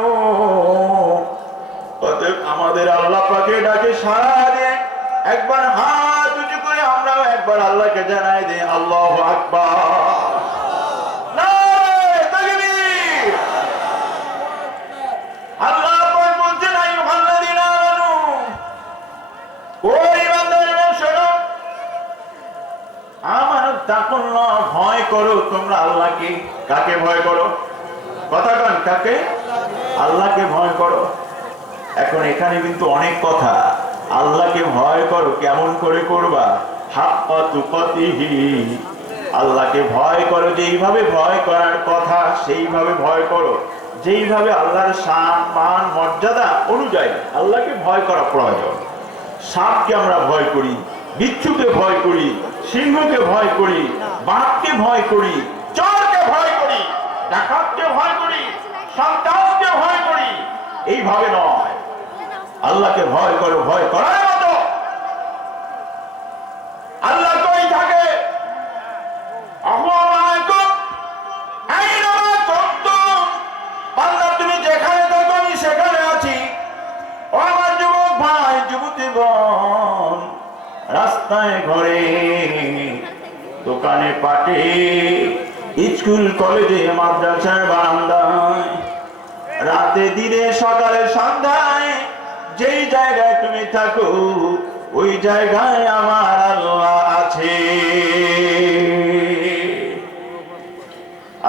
অতএব আমাদের আল্লাহ পাকে ডাকে সাড়া দিয়ে একবার হাত উঁচু করে আমরাও একবার আল্লাহকে জানাই দিই আল্লাহু আকবার। নারে তাকবীর। আল্লাহ পাক বলছেন আইয়ুহাল্লাযীনা আমানু, ও ঈমানদাররা শোনো, আমানুত্তাকুল্লাহ, ভয় করো তোমরা আল্লাহকে। কাকে ভয় করো? কথা কন, কাকে? আল্লাহকে ভয় করো। এখন এখানে কিন্তু অনেক কথা। আল্লাহকে ভয় করো, কেমন করে করবা? হাক্কা তুকাতিহি, আল্লাহকে ভয় করো যেইভাবে ভয় করার কথা সেইভাবে ভয় করো, যেইভাবে আল্লাহর শান মান মর্যাদা অনুযায়ী আল্লাহকে ভয় করা প্রয়োজন। সাপকে আমরা ভয় করি, বিচ্ছুকে ভয় করি, সিংহকে ভয় করি, বাঘকে ভয় করি, চোরকে ভয় করি, ডাকাতকে ভয় করি, সন্ত্রাসকে ভয় করি। এইভাবে নয়, আল্লাহকে ভয় করো ভয় করার মতো। আল্লাহ কই থাকে? দোকানে পাটে, স্কুল কলেজে মাদ্রাসার বারান্দায়, রাতে দিনে সকালে সন্ধ্যায়, যেই জায়গায় তুমি থাকো ওই জায়গায় আমার আল্লাহ আছে।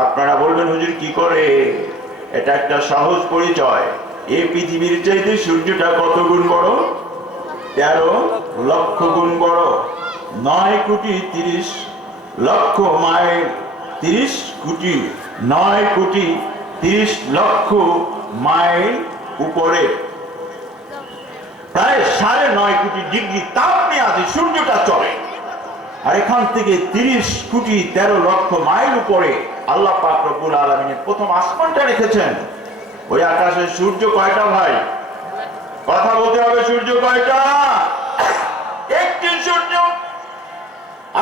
আপনারা বলবেন হুজুর কি করে? এটা একটা সহজ পরিচয়। এই পৃথিবীর চাইতে সূর্যটা কত গুণ বড়? 13 লক্ষ গুণ বড়। 9 কোটি 30 লক্ষ মাইল, 30 কোটি 9 কোটি 30 লক্ষ মাইল উপরে, প্রায় 9.5 কোটি ডিগ্রি তাপ নিয়ে আজ সূর্যটা চলে। আর এখান থেকে 30 কোটি 13 লক্ষ মাইল উপরে আল্লাহ পাক রব্বুল আলামিনের প্রথম আসমানটা রেখেছেন। ওই আকাশে সূর্য কয়টা ভাই? কথা বলতে হবে, সূর্য কয়টা? একটি সূর্য।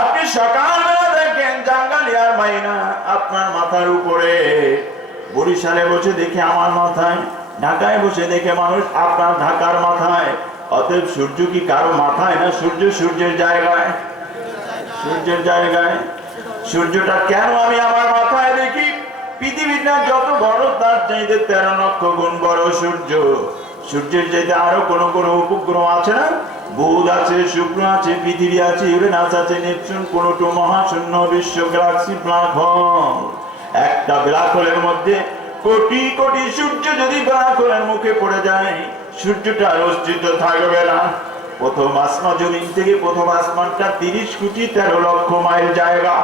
আপনি সকালবেলা দেখেন জাঙ্গালিয়ার মাইনা আপনার মাথার উপরে, বরিশালে বসে দেখে আমার মাথায়, ঢাকায় বসে দেখে মানুষ আপনার ঢাকার মাথায়। অতএব সূর্য কি কারো মাথায় না? সূর্য সূর্যের জায়গায়, সূর্যের জায়গায়। সূর্যটা কেন আমি আমার মাথায় দেখি? পৃথিবীটা যত বড় তার চাইতে 13 লক্ষ গুণ বড় সূর্য। সূর্যের চাইতে আরো কোন কোন উপগ্রহ আছে না? বুধ আছে, শুক্র আছে, পৃথিবী আছে, ইউরেনাস আছে, নেপচুন, প্লুটো, মহাশূন্য, বিশ্ব, গ্যালাক্সি, ব্ল্যাক হোল। একটা ব্ল্যাক হোলের মধ্যে কোটি কোটি সূর্য যদি ব্ল্যাক হোলের মুখে পড়ে যায়, সূর্যটা অস্তিত্ব থাকবে না। প্রথম আসমান, জমিন থেকে প্রথম আসমানটা 30 কোটি 13 লক্ষ মাইল জায়গা।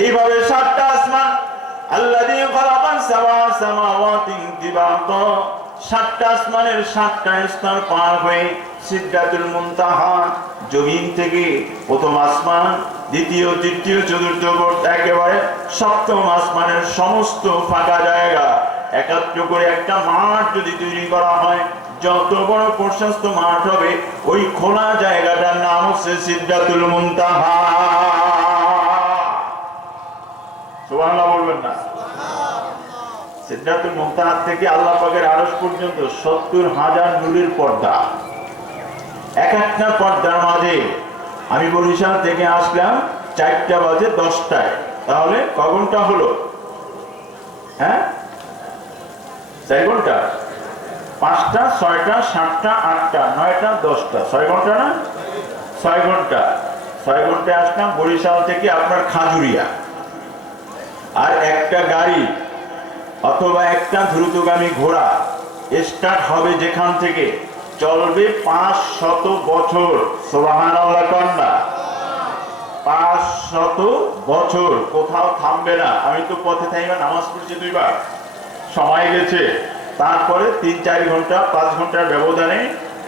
এইভাবে 7টা আসমান, আল্লাযী খালাকাস সাবআ সামাওয়াতিন তিবাকা, 7টা আসমানের 7টা স্তর পার হয়ে সিদরাতুল মুনতাহা, জমিন থেকে প্রথম আসমান, দ্বিতীয়, তৃতীয়, চতুর্থ, একেবারে 7ম আসমানের সমস্ত ফাঁকা জায়গা একাত্র করে একটা মাঠ যদি তৈরি করা হয়, যত বড় প্রশস্ত মাঠ হবে, ওই খোলা জায়গাটার নাম হচ্ছে সিদরাতুল মুনতাহা। সুবহানাল্লাহ বলবেন না? সিদরাতুল মুনতাহা থেকে আল্লাহ পাকের আরশ পর্যন্ত 70,000 নূরের পর্দা। এক একটা পর্দার মাঝে, আমি বরিশাল থেকে আসলাম 4টা বাজে 10টায়, তাহলে ক ঘন্টা হলো? হ্যাঁ, 4 ঘন্টা। 5টা, 6টা, 7টা, 8টা, 9টা, 10টা, 6 ঘন্টা না? 6 ঘন্টা। 6 ঘন্টায় আসলাম বরিশাল থেকে আপনার খাজুরিয়া। আর একটা গাড়ি অথবা একটা দ্রুতগামী ঘোড়া স্টার্ট হবে যেখান থেকে, চলবে 500 বছর। সুবহানাল্লাহ কন্যা, 500 বছর কোথাও থামবে না। আমি তো পথে থাইবা নামাজ পড়ছি 2 বার, সময় গেছে। তারপরে 3-4 ঘন্টা 5 ঘন্টার ব্যবধানে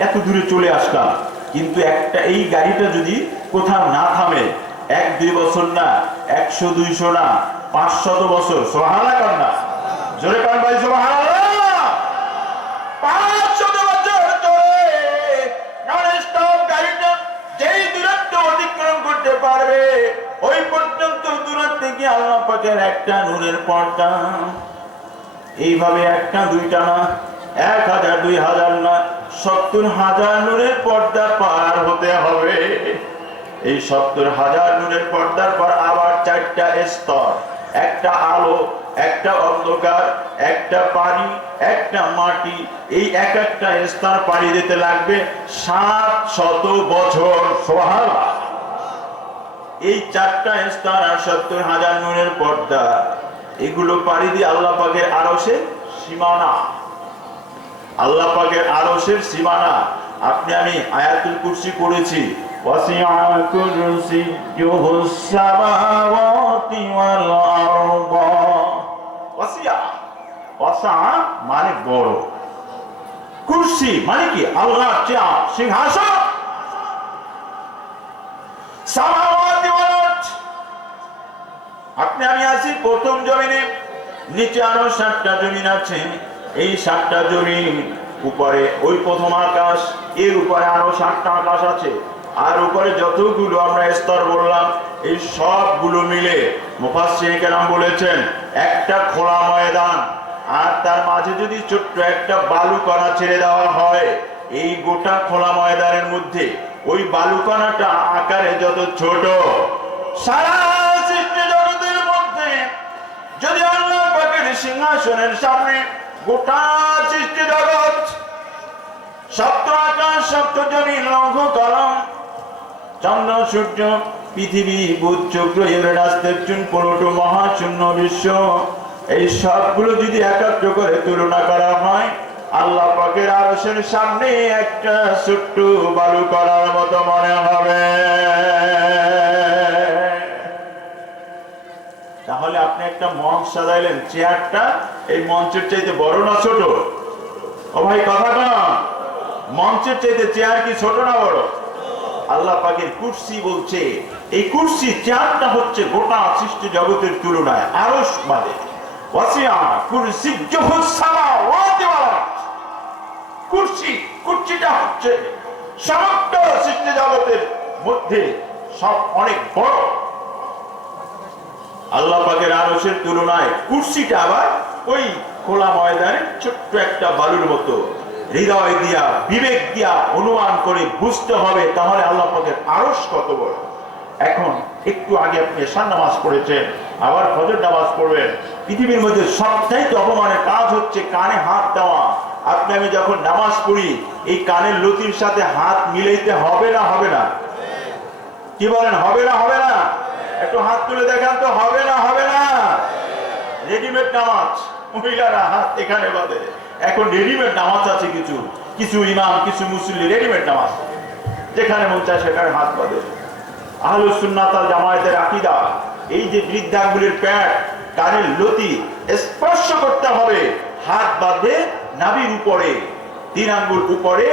এত দূরে চলে আসলাম। কিন্তু একটা এই গাড়িটা যদি কোথাও না থামে, 1-2 বছর না, 100-200 না, 500 বছর। সুবহানাল্লাহ কন্যা, জোরে কান ভাই, সুবহানাল্লাহ। 500 বছর চলে নন স্টপ গাড়িটা যেই দূরত্ব অতিক্রম করতে পারবে, ওই পর্যন্ত দূরত্ব থেকে আল্লাহ পাকের একটা নূরের পর্দা। এইভাবে একটা দুইটা না, 1000 2000 না, 70,000 নূরের পর্দা পার হতে হবে। এই 70,000 নূরের পর্দার পর আবার 4টা স্তর, একটা আলো, একটা অন্ধকার, একটা পানি, একটা মাটি। এই এক একটা স্তর পাড়ি দিতে লাগবে 700 বছর। সুবহানাল্লাহ। এই 4টা স্তর আর 70,000 নূরের পর্দা, এগুলো পাড়ি দিয়ে আল্লাহ পাকের আরশের সীমানা, আল্লাহ পাকের আরশের সীমানা। আপনি আমি আয়াতুল কুরসি পড়েছি, ওয়াসিআ কুরসিয়ুহুস সামাওয়াতি ওয়াল আরদ। ওয়াসিআ, ওয়াসা মানে বড়, কুরসি মানে কি? আল্লাহর চেয়ার, সিংহাসন। সামাওয়াতি ওয়াল আরদ, আপনি আমি আছি প্রথম জমিনে, নিচে আরো 7টা জমিন আছে। এই 7টা জমিন, উপরে ওই প্রথম আকাশ, এর উপরে আরো 7টা আকাশ আছে। আর উপরে যতগুলো আমরা স্তর বললাম, এই সবগুলো মিলে মুফাসসিরিন কেরাম বলেছেন একটা খোলা ময়দান। আর তার মাঝে যদি ছোট্ট একটা বালু কণা ছেড়ে দেওয়া হয়, এই গোটা খোলা ময়দানের মধ্যে ওই বালুকণাটা আকারে যত ছোট, সারা সৃষ্টি জগতের মধ্যে যদি আল্লাহ পাকের সিংহাসনের সামনে গোটা সৃষ্টি জগৎ, সপ্ত আকাশ, সপ্ত জমিন, লৌহ কলম, চন্দ্র সূর্য, পৃথিবী, বুধ, শুক্র, ইউরেনাস, নেপচুন, প্লুটো, মহাশূন্য বিশ্ব, এই সবগুলো যদি একাত্র করে তুলনা করা হয়, আল্লাহ পাকের আরশের সামনে একটা ছোট্ট বালু করার মতো মনে হবে। তাহলে আপনি একটা মঞ্চ সাজাইলেন, চেয়ারটা এই মঞ্চের চাইতে বড় না ছোট? ও ভাই কথা না, মঞ্চের চাইতে চেয়ার কি ছোট না বড়? আল্লাহ পাকের কুরসি বলছে, এই কুরসি চেয়ারটা হচ্ছে গোটা সৃষ্টি জগতের তুলনায় আরশ বাদে ওয়াসিআ কুরসিয়্যুহুস সামাওয়াতি ওয়াল আরদ। কুরসিটা হচ্ছে সমগ্র সৃষ্টি জগতের মধ্যে সব অনেক বড়। আল্লাহ পাকের আরশের তুলনায় কুরসিটা আবার ওই খোলা ময়দানে ছোট্ট একটা বালুর মতো। হৃদয় দিয়া, বিবেক দিয়া অনুমান করে বুঝতে হবে তাহলে আল্লাহ পাকের আরশ কত বড়। এখন একটু আগে আপনি এশার নামাজ পড়েছেন, আবার ফজর নামাজ পড়বেন। পৃথিবীর মধ্যে সবচাইতে অপমানের কাজ হচ্ছে কানে হাত দেওয়া। আপনি আমি যখন নামাজ পড়ি, এই কানের লতির সাথে হাত মিলাইতে হবে না হবে না? কি বলেন, হবে না হবে না? একটু হাত তুলে দেখান তো, হবে না হবে না? রেডিমেড নামাজ, মহিলারা হাত এখানে বাঁধে। এখন রেডিমেড নামাজ আছে, কিছু কিছু ইমাম, কিছু মুসল্লি রেডিমেড নামাজ, যেখানে মন চায় সেখানে হাত বাঁধে। আহলুস সুন্নাত ওয়াল জামায়াতের আকীদা, এই যে বৃদ্ধাঙ্গুলের প্যাট, কানের লতি স্পর্শ করতে হবে, হাত বাঁধে নাভির উপরে, 3 আঙ্গুল উপরে